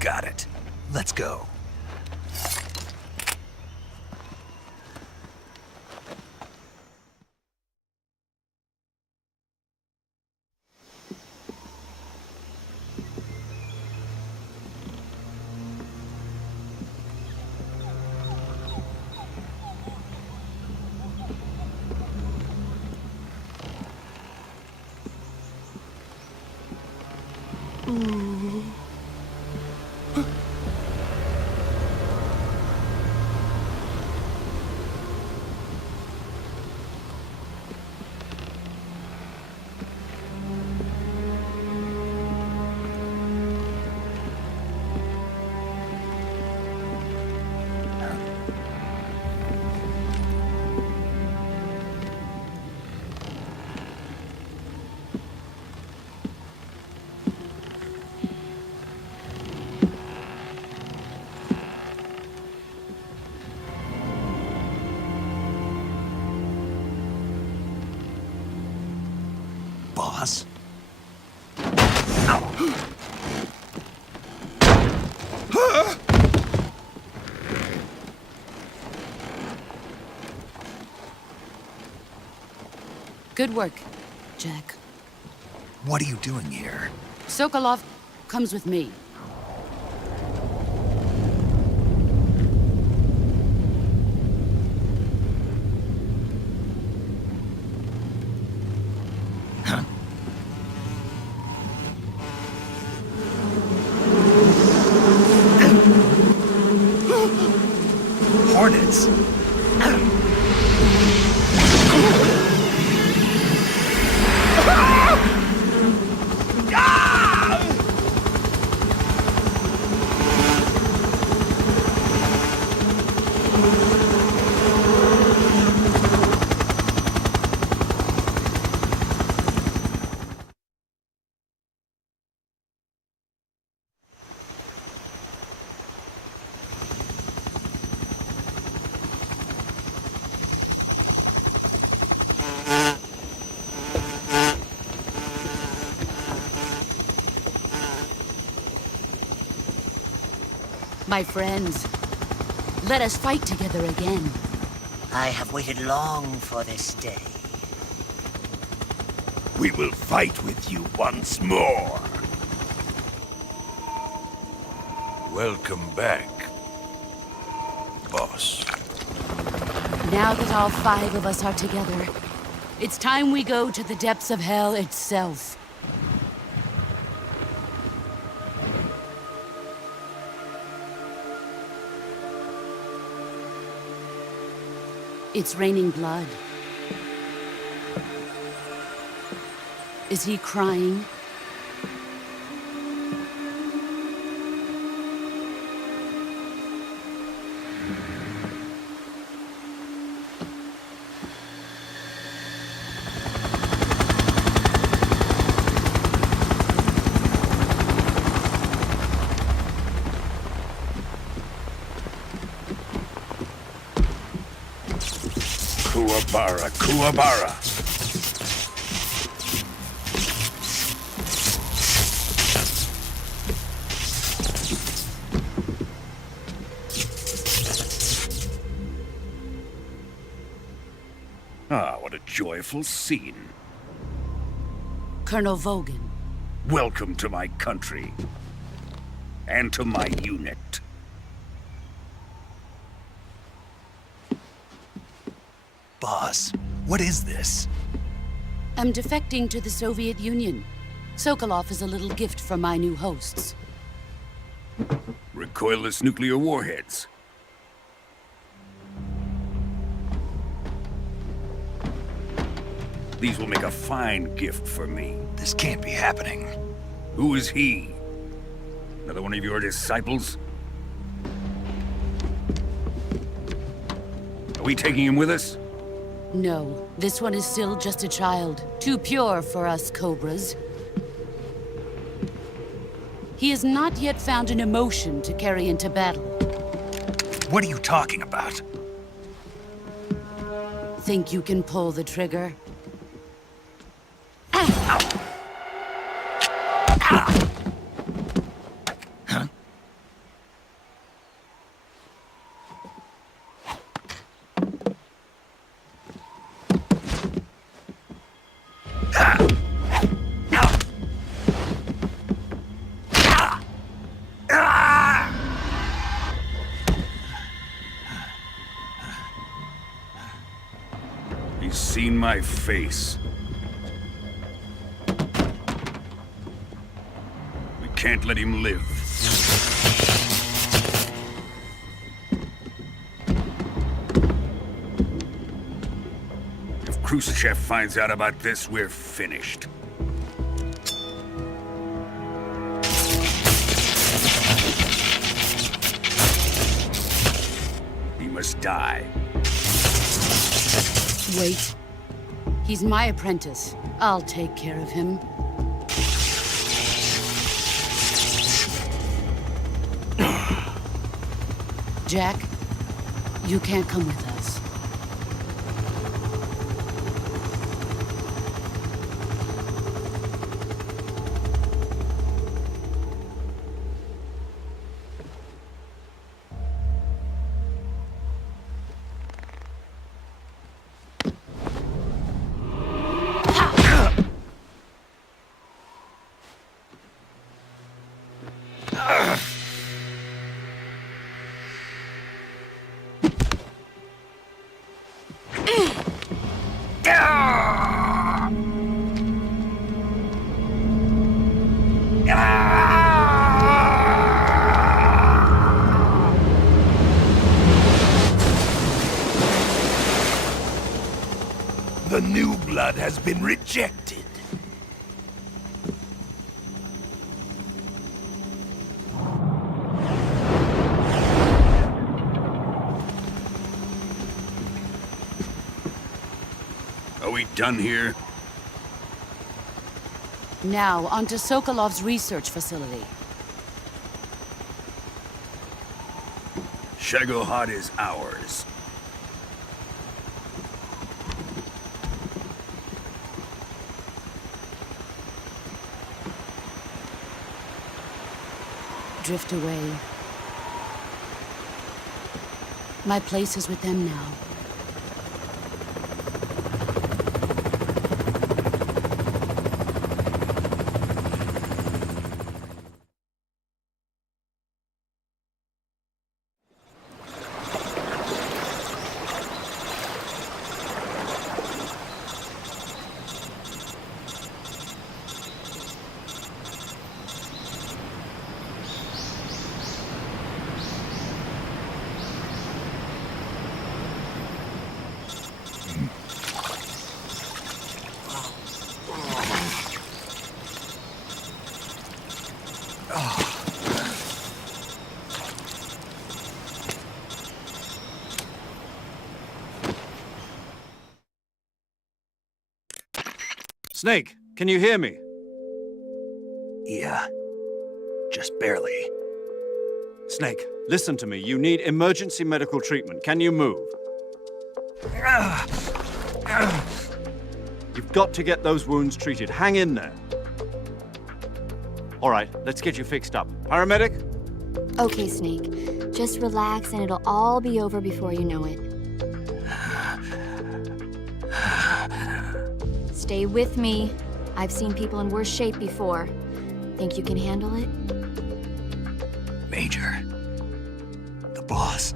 Got it. Let's go. Boss? Good work, Jack. What are you doing here? Sokolov comes with me. Hornets? My friends, let us fight together again. I have waited long for this day. We will fight with you once more. Welcome back, boss. Now that all 5 of us are together, it's time we go to the depths of hell itself. It's raining blood. Is he crying? Kuwabara, Kuwabara. Ah, what a joyful scene. Colonel Vogan. Welcome to my country. And to my unit. Boss, what is this? I'm defecting to the Soviet Union. Sokolov is a little gift from my new hosts. Recoilless nuclear warheads. These will make a fine gift for me. This can't be happening. Who is he? Another one of your disciples? Are we taking him with us? No, this one is still just a child. Too pure for us Cobras. He has not yet found an emotion to carry into battle. What are you talking about? Think you can pull the trigger? He's seen my face. We can't let him live. If Khrushchev finds out about this, we're finished. He must die. Wait. He's my apprentice. I'll take care of him. Jack, you can't come with us. The new blood has been rejected. Are we done here? Now, onto Sokolov's research facility. Shagohod is ours. Drift away. My place is with them now. Snake, can you hear me? Yeah. Just barely. Snake, listen to me. You need emergency medical treatment. Can you move? You've got to get those wounds treated. Hang in there. All right, let's get you fixed up. Paramedic? Okay, Snake. Just relax and it'll all be over before you know it. Stay with me. I've seen people in worse shape before. Think you can handle it? Major. The boss.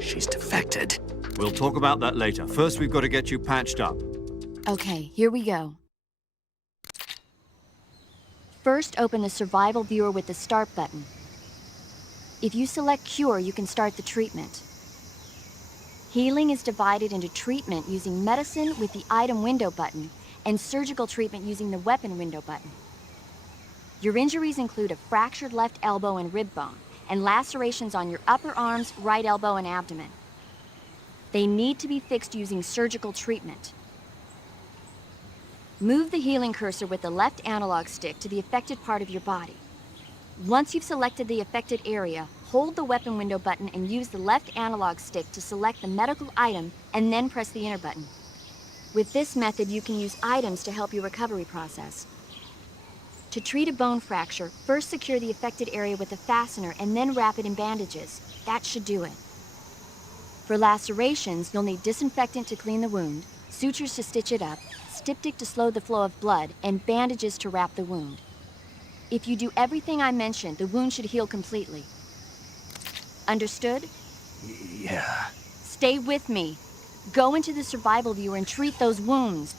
She's defected. We'll talk about that later. First, we've got to get you patched up. Okay, here we go. First, open the survival viewer with the start button. If you select Cure, you can start the treatment. Healing is divided into treatment using medicine with the item window button and surgical treatment using the weapon window button. Your injuries include a fractured left elbow and rib bone, and lacerations on your upper arms, right elbow, and abdomen. They need to be fixed using surgical treatment. Move the healing cursor with the left analog stick to the affected part of your body. Once you've selected the affected area, hold the weapon window button and use the left analog stick to select the medical item and then press the enter button. With this method, you can use items to help your recovery process. To treat a bone fracture, first secure the affected area with a fastener and then wrap it in bandages. That should do it. For lacerations, you'll need disinfectant to clean the wound, sutures to stitch it up, styptic to slow the flow of blood, and bandages to wrap the wound. If you do everything I mentioned, the wound should heal completely. Understood? Yeah. Stay with me. Go into the survival viewer and treat those wounds.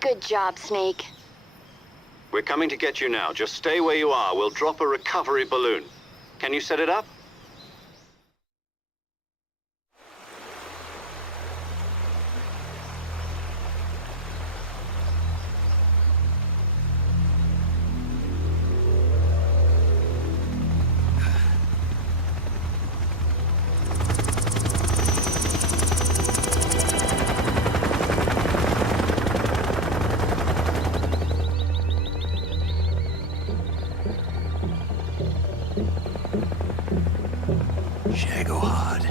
Good job, Snake. We're coming to get you now. Just stay where you are. We'll drop a recovery balloon. Can you set it up? Shagohod.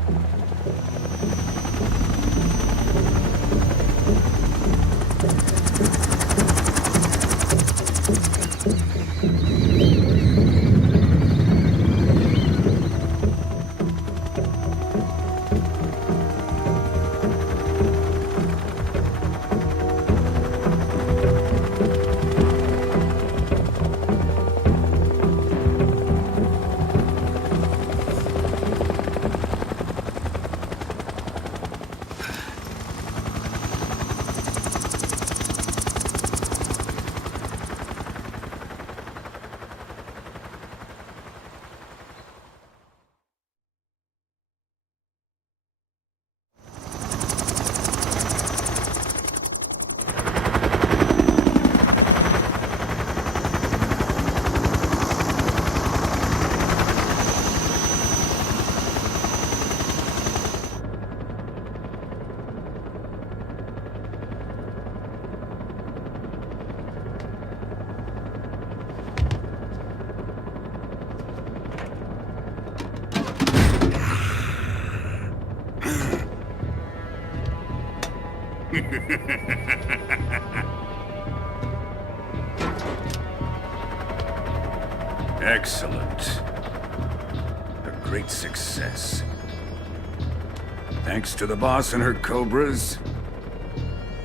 Excellent. A great success. Thanks to the boss and her cobras,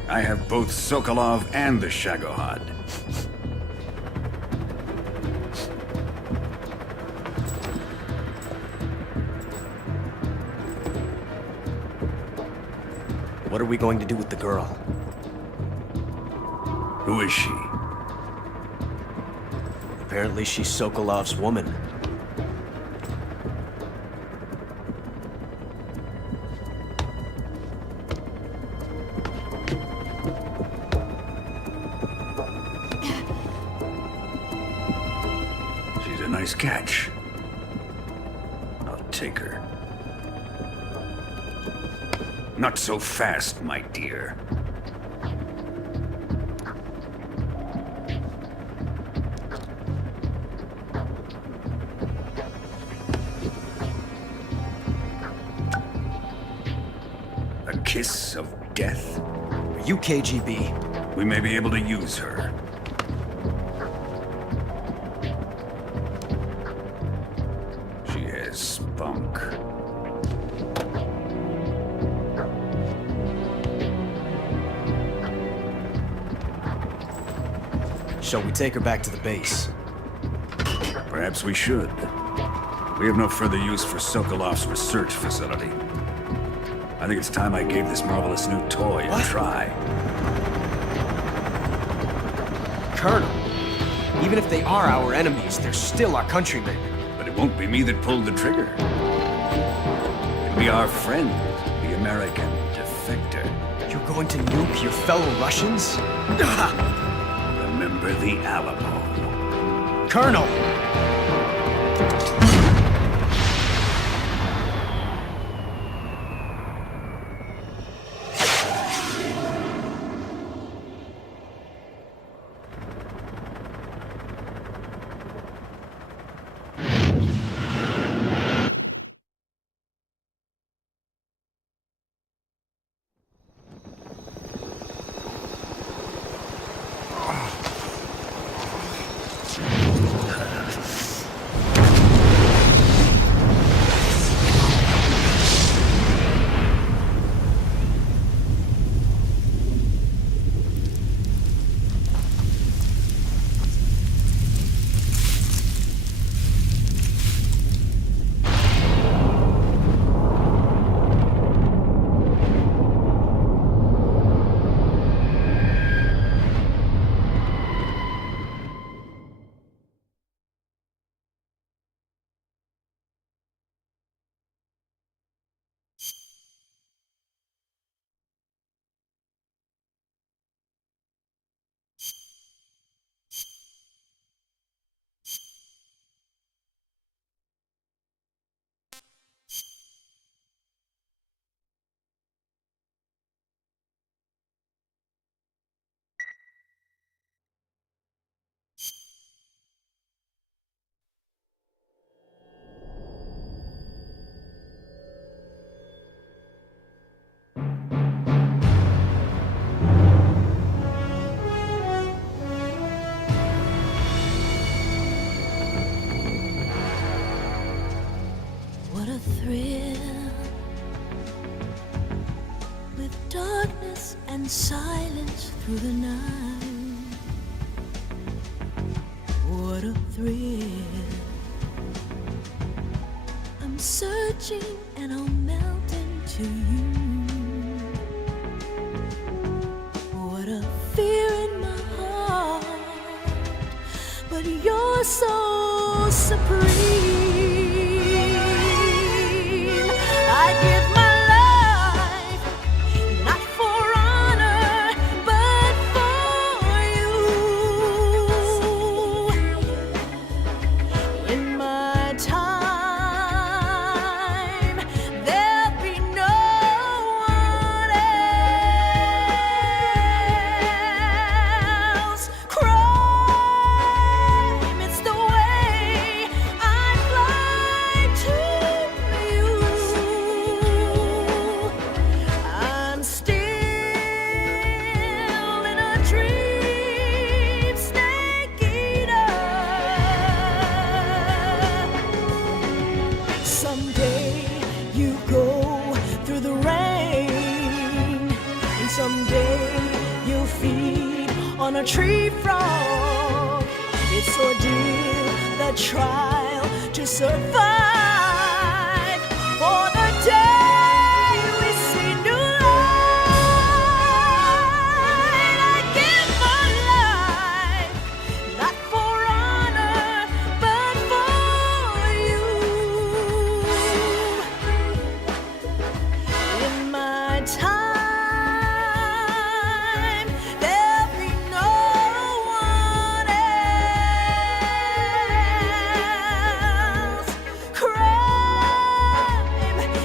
I have both Sokolov and the Shagohod. What are we going to do with the girl? Who is she? Apparently she's Sokolov's woman. She's a nice catch. I'll take her. Not so fast, my dear. A kiss of death? Are you KGB? We may be able to use her. She has spunk. Shall we take her back to the base? Perhaps we should. We have no further use for Sokolov's research facility. I think it's time I gave this marvelous new toy a try. Colonel, even if they are our enemies, they're still our countrymen. But it won't be me that pulled the trigger. It'll be our friend, the American defector. You're going to nuke your fellow Russians? Remember the Alamo. Colonel! in silence through the night. What a thrill. I'm searching and I'll melt into you. What a fear in my heart, but you're so supreme. I give my life, not for honor, but for you. In my time, there'll be no one else. Crime, it's the way I fly to you. I'm still in a dream, snake eater. Someday you go through the rain, and someday you'll feed on a tree frog. It's ordeal, the trial to survive. For the day we see new light, I give my life, not for honor, but for you. In my time, there'll be no one else. Crime,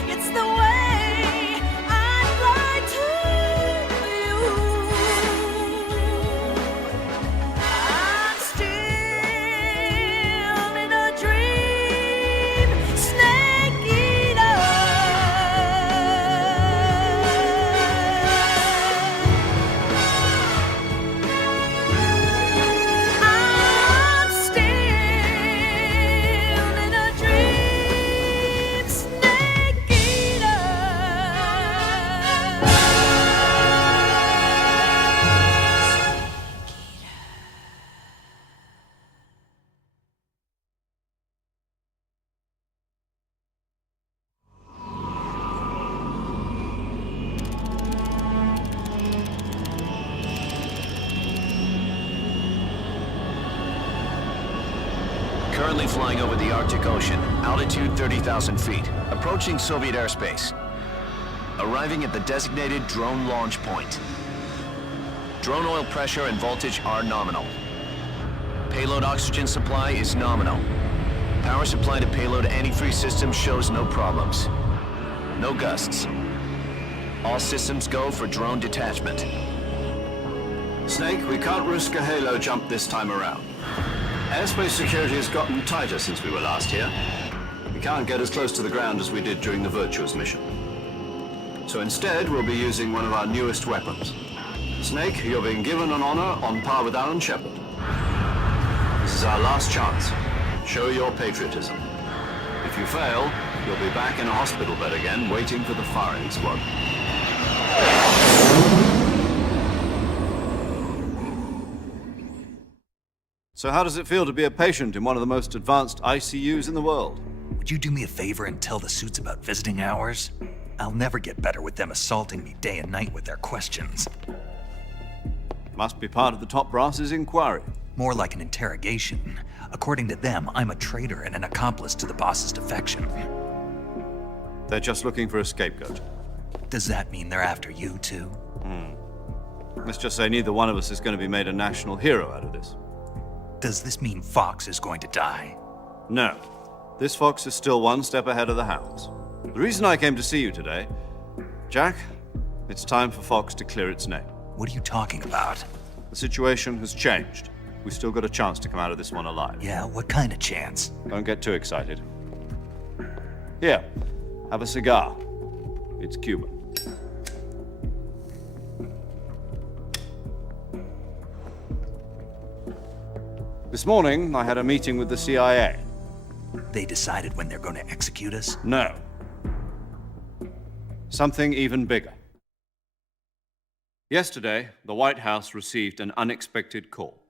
it's the way I fly to you. I'm still in a dream, snake eater. I'm still in a dream, snake eater. Currently flying over the Arctic Ocean, altitude 30,000 feet, approaching Soviet airspace. Arriving at the designated drone launch point. Drone oil pressure and voltage are nominal. Payload oxygen supply is nominal. Power supply to payload antifreeze system shows no problems. No gusts. All systems go for drone detachment. Snake, we can't risk a halo jump this time around. Airspace security has gotten tighter since we were last here. We can't get as close to the ground as we did during the Virtuous mission. So instead, we'll be using one of our newest weapons. Snake, you're being given an honor on par with Alan Shepard. This is our last chance. Show your patriotism. If you fail, you'll be back in a hospital bed again, waiting for the firing squad. So how does it feel to be a patient in one of the most advanced ICUs in the world? Would you do me a favor and tell the suits about visiting hours? I'll never get better with them assaulting me day and night with their questions. Must be part of the top brass's inquiry. More like an interrogation. According to them, I'm a traitor and an accomplice to the boss's defection. They're just looking for a scapegoat. Does that mean they're after you, too? Let's just say neither one of us is going to be made a national hero out of this. Does this mean Fox is going to die? No. This fox is still one step ahead of the hounds. The reason I came to see you today, Jack, it's time for Fox to clear its name. What are you talking about? The situation has changed. We've still got a chance to come out of this one alive. Yeah, what kind of chance? Don't get too excited. Here, have a cigar. It's Cuban. This morning, I had a meeting with the CIA. They decided when they're going to execute us? No. Something even bigger. Yesterday, the White House received an unexpected call.